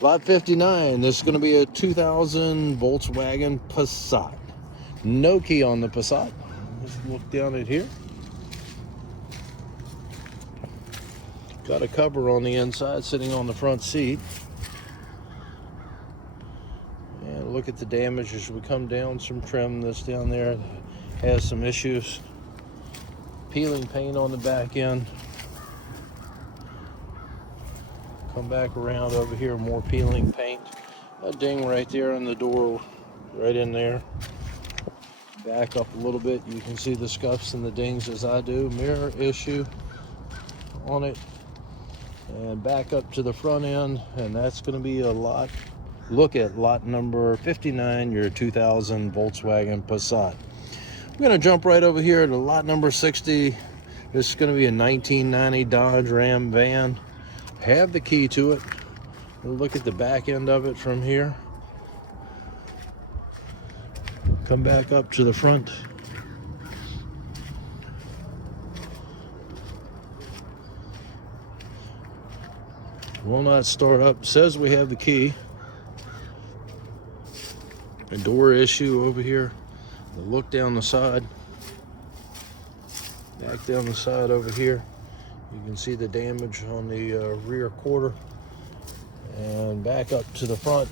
Lot 59, this is going to be a 2000 Volkswagen Passat. No key on the Passat. Let's look down at here. Got a cover on the inside sitting on the front seat. And look at the damage as we come down. Some trim that's down there has some issues. Peeling paint on the back end. Come back around over here, more peeling paint. A ding right there on the door, right in there. Back up a little bit, you can see the scuffs and the dings as I do. Mirror issue on it. And back up to the front end, and that's going to be a lot. Look at lot number 59, your 2000 Volkswagen Passat. We're going to jump right over here to lot number 60. This is going to be a 1990 Dodge Ram van. Have the key to it. We'll look at the back end of it from here. Come back up to the front. Will not start up. Says we have the key. A door issue over here. The look down the side. Back down the side over here. You can see the damage on the rear quarter. And back up to the front.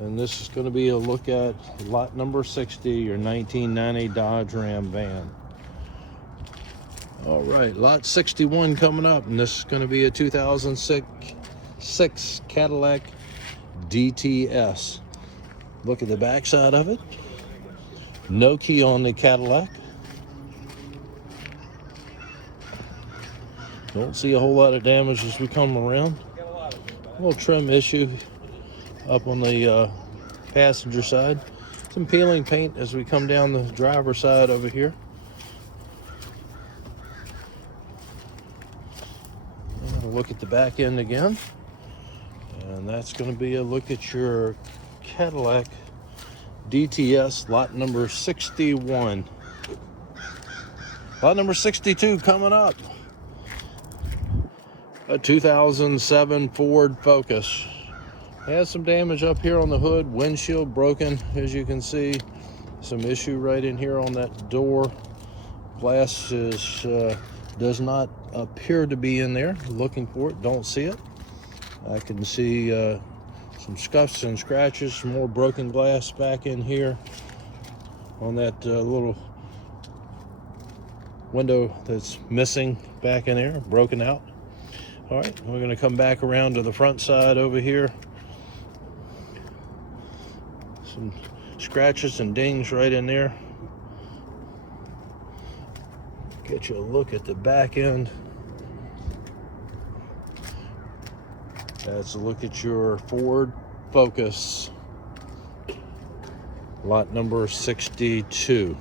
And this is going to be a look at lot number 60, your 1990 Dodge Ram van. All right, lot 61 coming up, and this is going to be a 2006 Cadillac DTS. Look at the back side of it. No key on the Cadillac. Don't see a whole lot of damage as we come around. A little trim issue up on the passenger side. Some peeling paint as we come down the driver's side over here. And look at the back end again. And that's going to be a look at your Cadillac DTS, lot number 61. Lot number 62 coming up. A 2007 Ford Focus. Has some damage up here on the hood. Windshield broken, as you can see. Some issue right in here on that door. Glass does not appear to be in there. Looking for it, don't see it. I can see some scuffs and scratches, some more broken glass back in here on that little window that's missing back in there, broken out. All right, we're going to come back around to the front side over here. Some scratches and dings right in there. Get you a look at the back end. That's a look at your Ford Focus, lot number 62.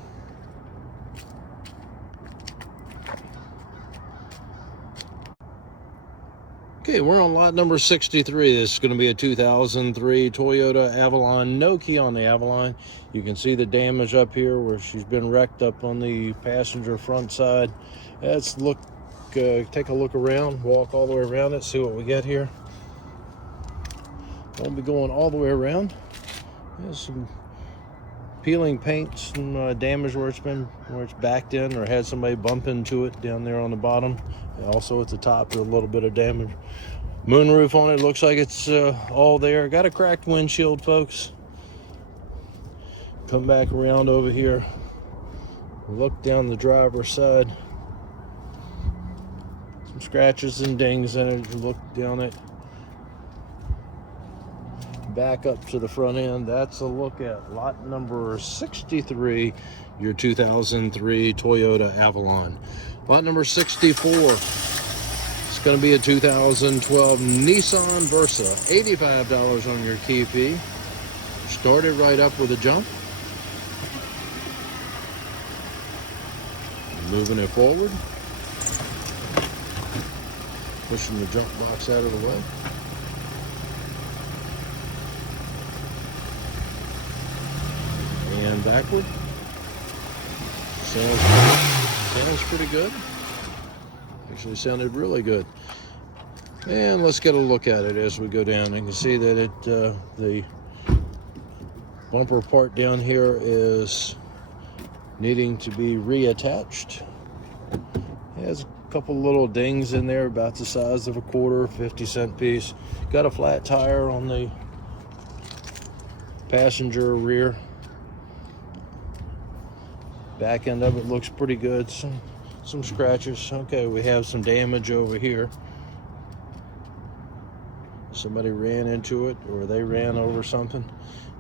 Okay, we're on lot number 63. This is going to be a 2003 Toyota Avalon. No key on the Avalon. You can see the damage up here where she's been wrecked up on the passenger front side. Let's take a look around, walk all the way around it, see what we get here. Won't be going all the way around. There's some peeling paint, some damage where it's backed in or had somebody bump into it down there on the bottom. And also at the top, a little bit of damage. Moonroof on it, looks like it's all there. Got a cracked windshield, folks. Come back around over here. Look down the driver's side. Some scratches and dings in it. Look down it. Back up to the front end. That's a look at lot number 63, your 2003 Toyota Avalon. Lot number 64, it's going to be a 2012 Nissan Versa. $85 on your key fee. Started right up with a jump. Moving it forward. Pushing the jump box out of the way. And backward. Sounds pretty good. Actually sounded really good. And let's get a look at it as we go down. You can see that the bumper part down here is needing to be reattached. It has a couple little dings in there about the size of a quarter, 50-cent piece. Got a flat tire on the passenger rear. Back end of it looks pretty good. Some scratches. Okay, we have some damage over here. Somebody ran into it, or they ran over something.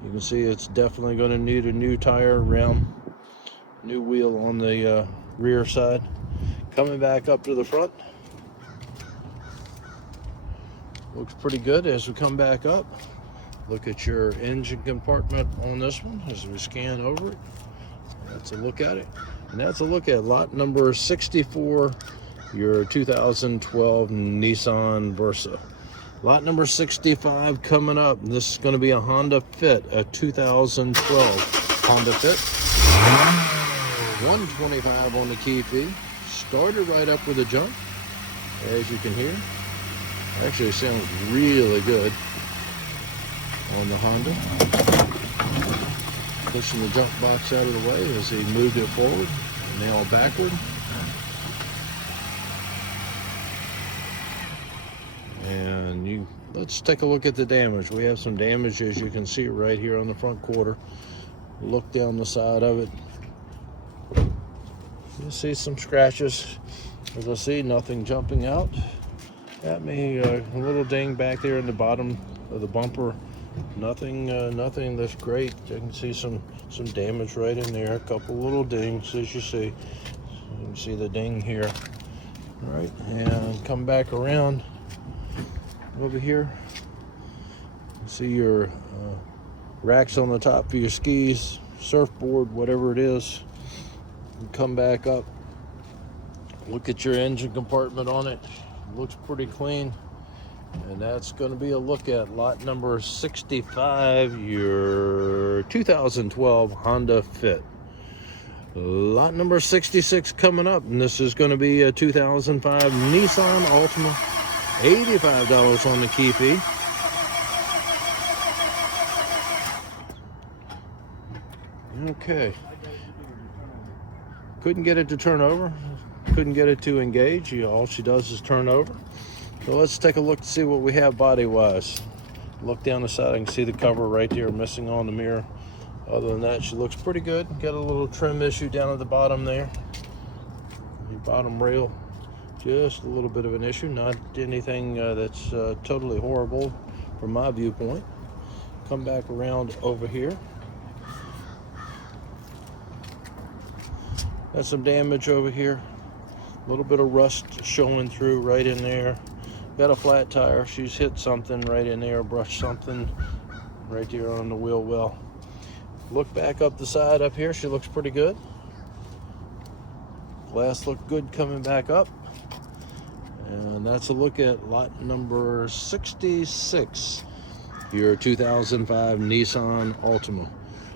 You can see it's definitely going to need a new tire rim, new wheel on the rear side. Coming back up to the front. Looks pretty good as we come back up. Look at your engine compartment on this one as we scan over it. That's a look at it. And that's a look at lot number 64, your 2012 Nissan Versa. Lot number 65 coming up. This is going to be a Honda Fit, a 2012 Honda Fit. 125 on the key fee. Started right up with a jump, as you can hear. Actually sounds really good on the Honda. Pushing the jump box out of the way as he moved it forward, now backward. And let's take a look at the damage. We have some damage, as you can see right here on the front quarter. Look down the side of it. You'll see some scratches. As I see, nothing jumping out at me. A little ding back there in the bottom of the bumper. Nothing that's great. You can see some damage right in there. A couple little dings, as you see. You can see the ding here. All right, and come back around over here. You see your racks on the top for your skis, surfboard, whatever it is. You come back up. Look at your engine compartment on it. Looks pretty clean. And that's going to be a look at lot number 65, your 2012 Honda Fit. Lot number 66 coming up, and this is going to be a 2005 Nissan Altima. $85 on the key fee. Okay. Couldn't get it to turn over. Couldn't get it to engage. All she does is turn over. So let's take a look to see what we have body-wise. Look down the side, I can see the cover right there missing on the mirror. Other than that, she looks pretty good. Got a little trim issue down at the bottom there. The bottom rail, just a little bit of an issue. Not anything that's totally horrible from my viewpoint. Come back around over here. Got some damage over here. A little bit of rust showing through right in there. Got a flat tire. She's hit something right in there, brushed something right there on the wheel well. Look back up the side up here. She looks pretty good. Glass looked good coming back up. And that's a look at lot number 66, your 2005 Nissan Altima.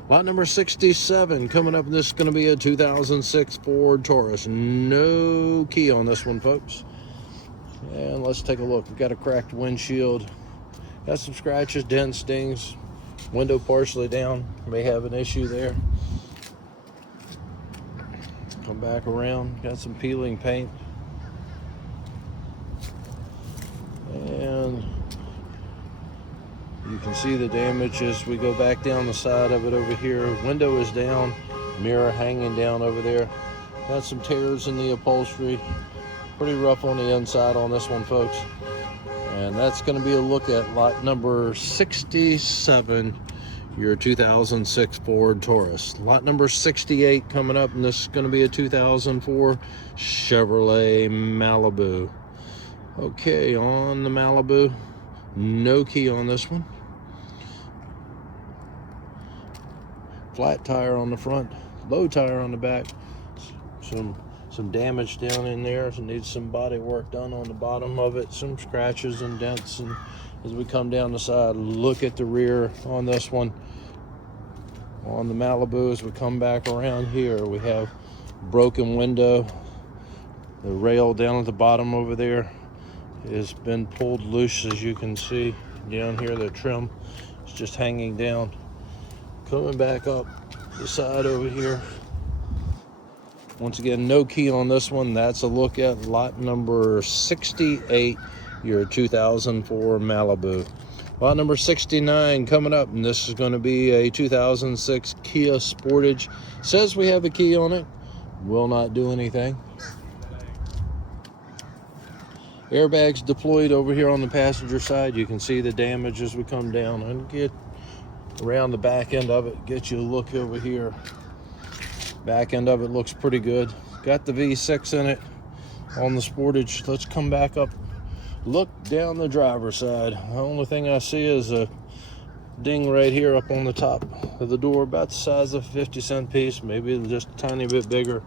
Lot number 67 coming up, and this is going to be a 2006 Ford Taurus. No key on this one, folks. And let's take a look. We've got a cracked windshield. Got some scratches, dents, stings. Window partially down. May have an issue there. Come back around. Got some peeling paint. And you can see the damage as we go back down the side of it over here. Window is down. Mirror hanging down over there. Got some tears in the upholstery. Pretty rough on the inside on this one, folks. And that's going to be a look at lot number 67, your 2006 Ford Taurus. Lot number 68 coming up, and this is going to be a 2004 Chevrolet Malibu. Okay, on the Malibu, no key on this one. Flat tire on the front, low tire on the back. Some damage down in there. So needs some body work done on the bottom of it. Some scratches and dents. And as we come down the side, look at the rear on this one. On the Malibu, as we come back around here, we have broken window. The rail down at the bottom over there has been pulled loose, as you can see down here. The trim is just hanging down. Coming back up the side over here. Once again, no key on this one. That's a look at lot number 68, your 2004 Malibu. Lot number 69 coming up, and this is going to be a 2006 Kia Sportage. Says we have a key on it. Will not do anything. Airbags deployed over here on the passenger side. You can see the damage as we come down and get around the back end of it. Get you a look over here. Back end of it looks pretty good. Got the V6 in it on the Sportage. Let's come back up. Look down the driver's side. The only thing I see is a ding right here up on the top of the door, about the size of a 50-cent piece, maybe just a tiny bit bigger.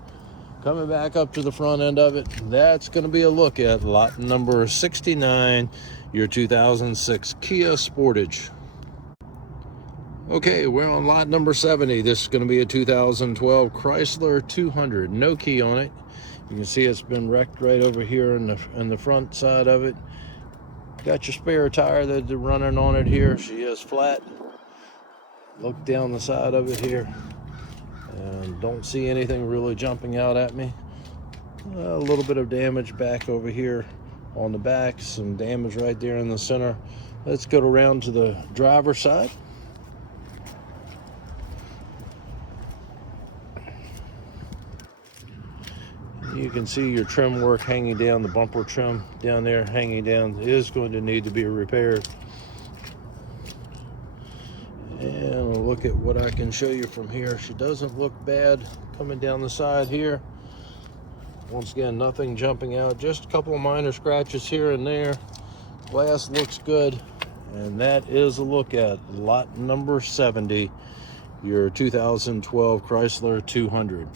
Coming back up to the front end of it, that's going to be a look at lot number 69, your 2006 Kia Sportage. Okay, we're on lot number 70. This is going to be a 2012 Chrysler 200. No key on it. You can see it's been wrecked right over here in the front side of it. Got your spare tire that's running on it here. She is flat. Look down the side of it here. And don't see anything really jumping out at me. A little bit of damage back over here on the back. Some damage right there in the center. Let's go around to the driver's side. You can see your trim work hanging down, the bumper trim down there hanging down is going to need to be repaired. And we'll look at what I can show you from here. She doesn't look bad coming down the side here. Once again, nothing jumping out, just a couple of minor scratches here and there. Glass looks good, and that is a look at lot number 70, your 2012 Chrysler 200.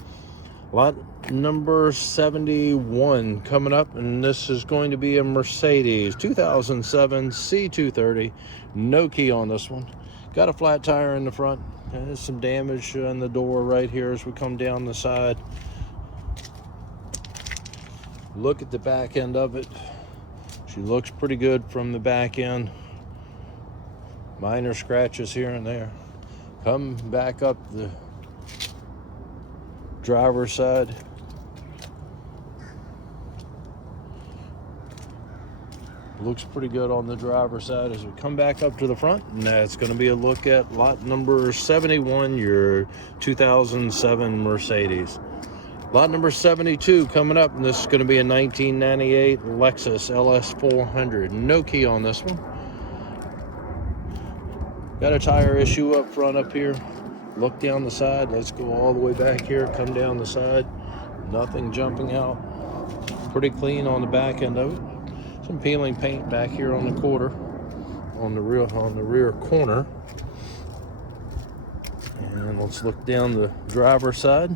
Lot number 71 coming up, and this is going to be a Mercedes 2007 C230. No key on this one. Got a flat tire in the front. There's some damage on the door right here as we come down the side. Look at the back end of it. She looks pretty good from the back end. Minor scratches here and there. Come back up the driver's side. Looks pretty good on the driver's side as we come back up to the front, and that's going to be a look at lot number 71, your 2007 Mercedes. Lot number 72 coming up, and this is going to be a 1998 Lexus LS400. No key on this one. Got a tire issue up front up here. Look down the side. Let's go all the way back here, come down the side. Nothing jumping out. Pretty clean on the back end of it. Some peeling paint back here on the quarter, on the rear corner. And let's look down the driver's side.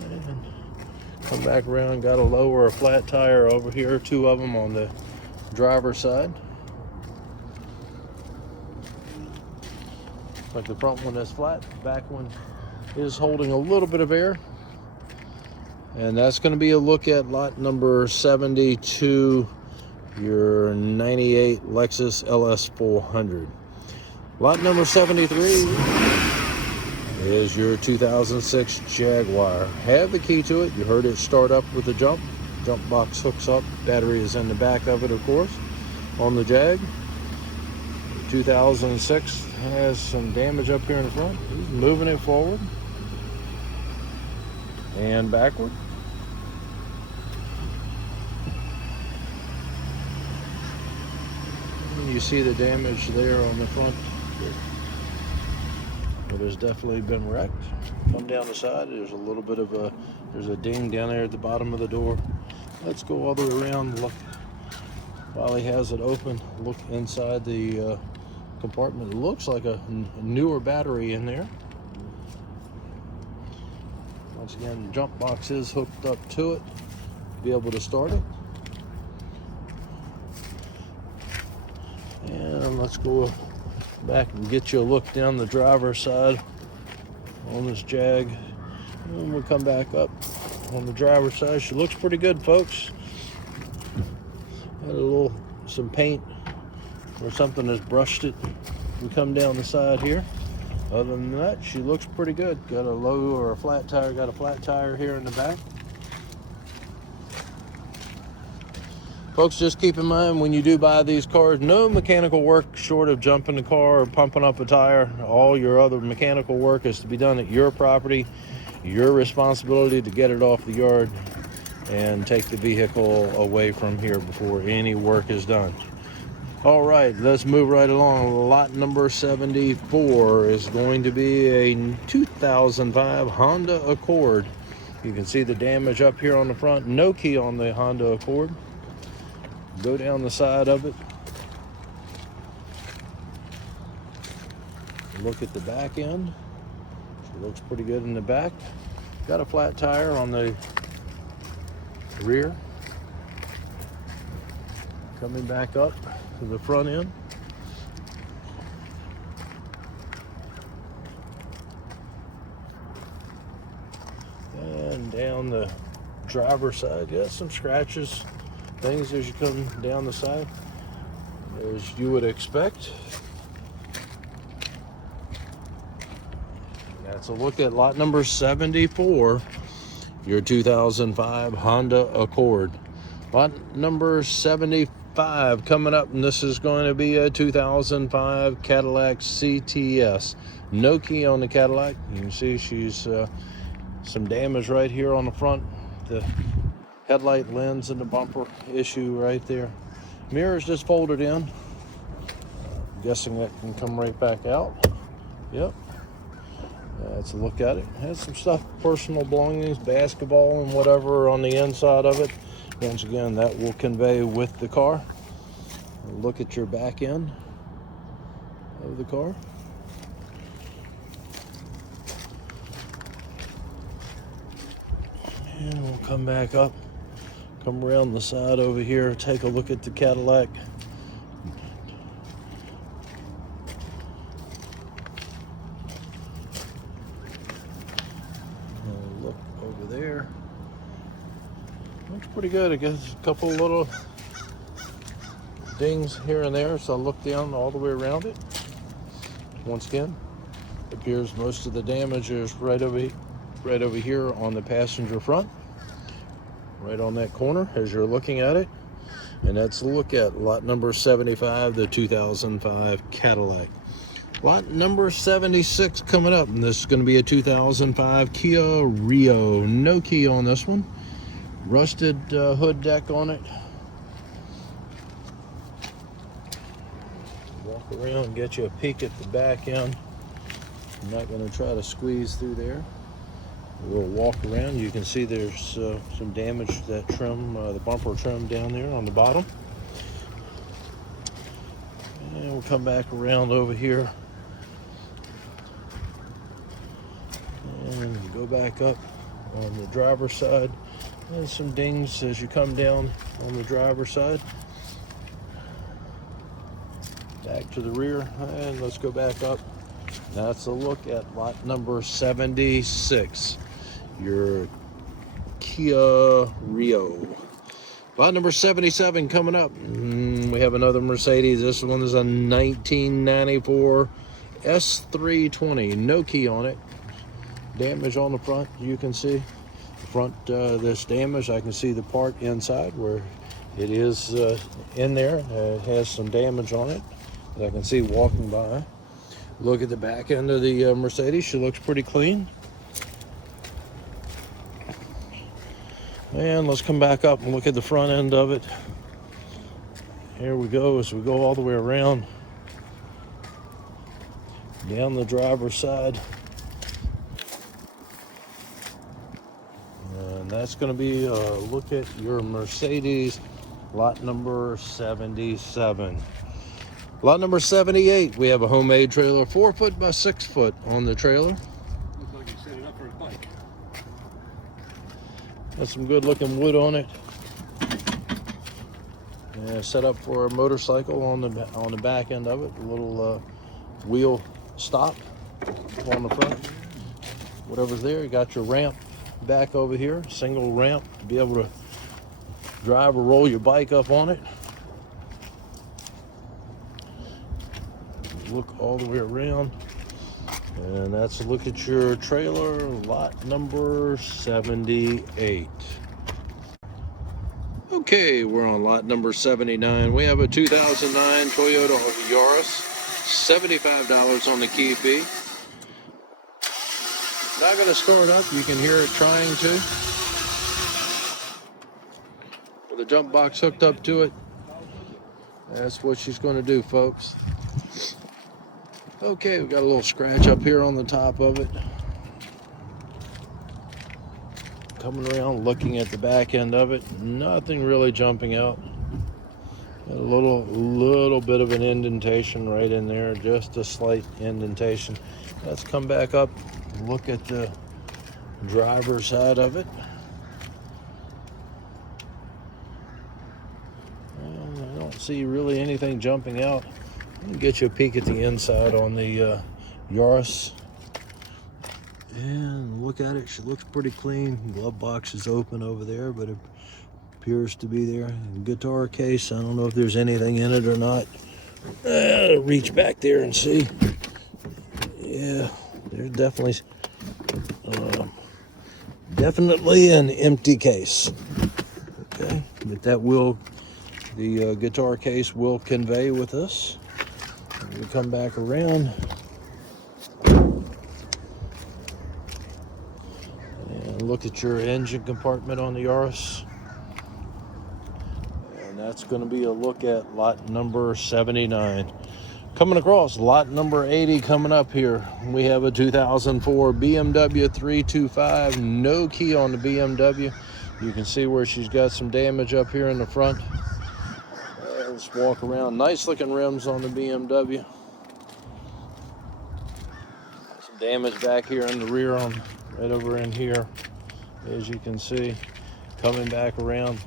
And come back around. Got a low or a flat tire over here. Two of them on the driver's side. Like the front one is flat, the back one is holding a little bit of air. And that's going to be a look at lot number 72, your 98 Lexus LS400. Lot number 73 is your 2006 Jaguar. Have the key to it. You heard it start up with the jump. Jump box hooks up. Battery is in the back of it, of course, on the Jag. 2006 has some damage up here in the front. He's moving it forward and backward. You see the damage there on the front. It has definitely been wrecked. Come down the side, there's a little bit of there's a ding down there at the bottom of the door. Let's go all the way around, look, while he has it open, look inside the compartment. It looks like a newer battery in there. Once again, the jump box is hooked up to it to be able to start it. And let's go back and get you a look down the driver's side on this Jag. And we'll come back up on the driver's side. She looks pretty good, folks. Had some paint or something has brushed it. We come down the side here. Other than that, she looks pretty good. Got a low or a flat tire. Got a flat tire here in the back. Folks, just keep in mind when you do buy these cars, no mechanical work short of jumping the car or pumping up a tire. All your other mechanical work is to be done at your property, your responsibility to get it off the yard and take the vehicle away from here before any work is done. All right, let's move right along. Lot number 74 is going to be a 2005 Honda Accord. You can see the damage up here on the front. No key on the Honda Accord. Go down the side of it. Look at the back end. She looks pretty good in the back. Got a flat tire on the rear. Coming back up to the front end. And down the driver's side, got some scratches. Things as you come down the side, as you would expect. That's a look at lot number 74, your 2005 Honda Accord. Lot number 75 coming up, and this is going to be a 2005 Cadillac CTS. No key on the Cadillac. You can see she's some damage right here on the front. The headlight lens and the bumper issue right there. Mirrors just folded in. I'm guessing that can come right back out. Yep. Let's look at it. Has some stuff, personal belongings, basketball and whatever on the inside of it. Once again, that will convey with the car. Look at your back end of the car. And we'll come back up. Come around the side over here, take a look at the Cadillac. Look over there. Looks pretty good. It gets a couple little dings here and there, so I'll look down all the way around it. Once again, it appears most of the damage is right over here on the passenger front. Right on that corner as you're looking at it. And that's a look at lot number 75, the 2005 Cadillac. Lot number 76 coming up, and this is going to be a 2005 Kia Rio. No key on this one. Rusted hood deck on it. Walk around and get you a peek at the back end. I'm not going to try to squeeze through there. We'll walk around. You can see there's some damage to that trim, the bumper trim down there on the bottom. And we'll come back around over here. And go back up on the driver's side. And some dings as you come down on the driver's side. Back to the rear. And let's go back up. That's a look at lot number 76. Your Kia Rio. Lot number 77 coming up. We have another Mercedes. This one is a 1994 S320. No key on it. Damage on the front. You can see the front. This damage. I can see the part inside where it is in there. It has some damage on it that I can see walking by. Look at the back end of the Mercedes. She looks pretty clean. And let's come back up and look at the front end of it. Here we go as we go all the way around down the driver's side. And that's going to be a look at your Mercedes lot number 77. Lot number 78, we have a homemade trailer, 4 foot by 6 foot on the trailer. Looks like you set it up for a bike. Got some good looking wood on it. Yeah, set up for a motorcycle on the back end of it. A little wheel stop on the front. Whatever's there, you got your ramp back over here, single ramp to be able to drive or roll your bike up on it. Look all the way around, and that's a look at your trailer, lot number 78. Okay, we're on lot number 79. We have a 2009 Toyota Yaris, $75 on the key fee. Not going to start up. You can hear it trying to. With the jump box hooked up to it. That's what she's going to do, folks. Okay, we got a little scratch up here on the top of it. Coming around, looking at the back end of it. Nothing really jumping out. Got a little bit of an indentation right in there, just a slight indentation. Let's come back up and look at the driver's side of it. I don't see really anything jumping out. Let me get you a peek at the inside on the Yaris. And look at it, she looks pretty clean. Glove box is open over there, but it appears to be there. Guitar case, I don't know if there's anything in it or not. Reach back there and see. Yeah, there's definitely an empty case. Okay, but that will, the guitar case will convey with us. We come back around. And look at your engine compartment on the Yaris. And that's going to be a look at lot number 79. Coming across, lot number 80 coming up here. We have a 2004 BMW 325, no key on the BMW. You can see where she's got some damage up here in the front. Let's walk around. Nice looking rims on the BMW. Some damage back here in the rear on right over in here, as you can see. Coming back around.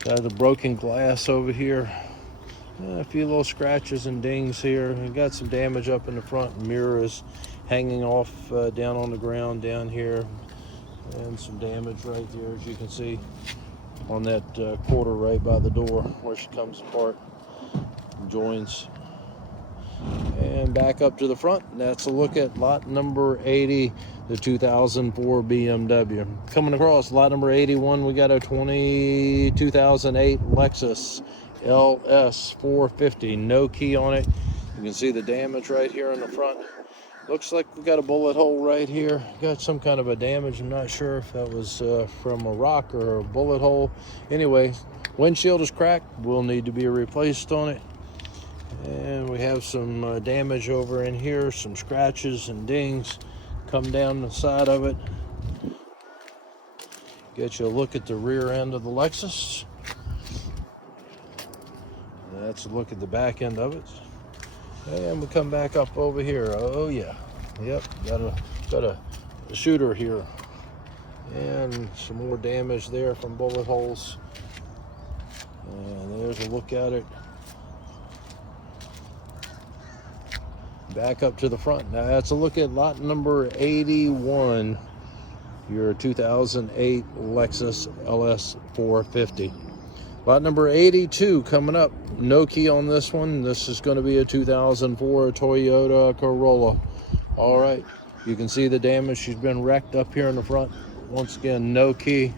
Got the broken glass over here. A few little scratches and dings here. We got some damage up in the front. Mirror is hanging off down on the ground down here. And some damage right there, as you can see, on that quarter right by the door where she comes apart and joins. And back up to the front. That's a look at lot number 80, the 2004 BMW. Coming across lot number 81, we got a 2008 Lexus LS 450, no key on it. You can see the damage right here in the front. Looks like we got a bullet hole right here. Got some kind of a damage. I'm not sure if that was from a rock or a bullet hole. Anyway, windshield is cracked. Will need to be replaced on it. And we have some damage over in here, some scratches and dings come down the side of it. Get you a look at the rear end of the Lexus. That's a look at the back end of it. And we come back up over here. Oh yeah, yep, got a shooter here. And some more damage there from bullet holes. And there's a look at it. Back up to the front. Now that's a look at lot number 81, your 2008 Lexus LS 450. Lot number 82 coming up. No key on this one. This is going to be a 2004 Toyota Corolla. All right, you can see the damage. She's been wrecked up here in the front. Once again, no key.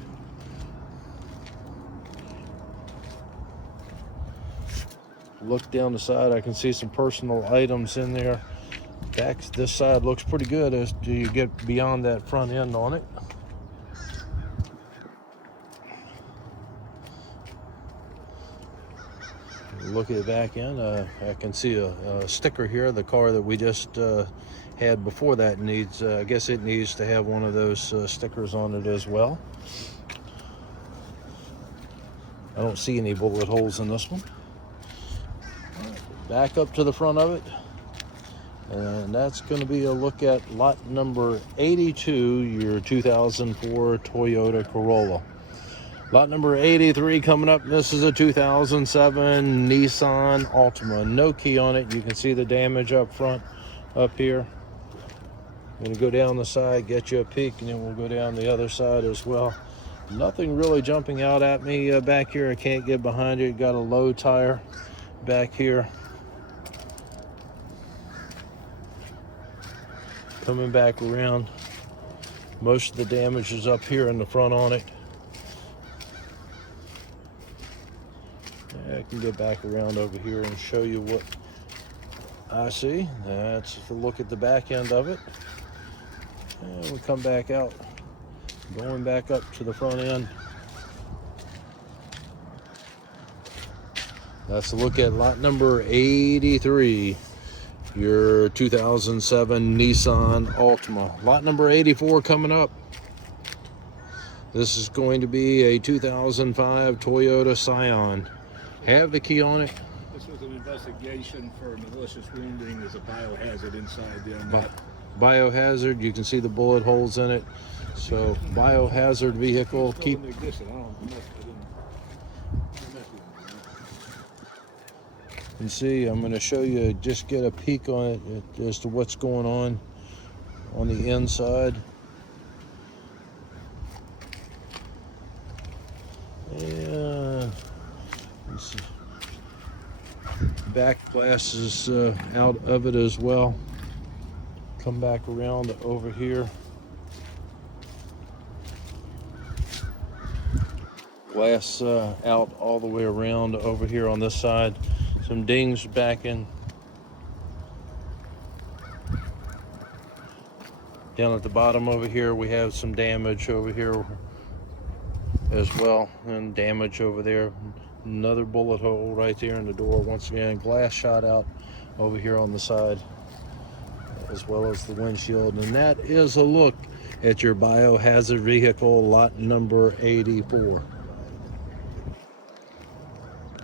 Look down the side, I can see some personal items in there. Back this side looks pretty good as you get beyond that front end on it. Look at the back end. I can see a sticker here. The car that we just had before that needs, I guess it needs to have one of those stickers on it as well. I don't see any bullet holes in this one. Back up to the front of it. And that's going to be a look at lot number 82, your 2004 Toyota Corolla. Lot number 83 coming up. This is a 2007 Nissan Altima. No key on it. You can see the damage up front, up here. I'm going to go down the side, get you a peek, and then we'll go down the other side as well. Nothing really jumping out at me back here. I can't get behind it. Got a low tire back here. Coming back around, most of the damage is up here in the front on it. I can get back around over here and show you what I see. That's a look at the back end of it. And we'll come back out, going back up to the front end. That's a look at lot number 83. Your 2007 Nissan Altima. Lot number 84 coming up. This is going to be a 2005 Toyota Scion. Have the key on it. This was an investigation for malicious wounding. There's a biohazard inside there. Biohazard, you can see the bullet holes in it. So biohazard vehicle. Keep. You see, I'm going to show you, just get a peek on it as to what's going on the inside. Yeah, back glass is out of it as well. Come back around over here. Glass out all the way around over here on this side. Some dings back in. Down at the bottom over here, we have some damage over here as well, and damage over there. Another bullet hole right there in the door. Once again, glass shot out over here on the side, as well as the windshield. And that is a look at your biohazard vehicle, lot number 84.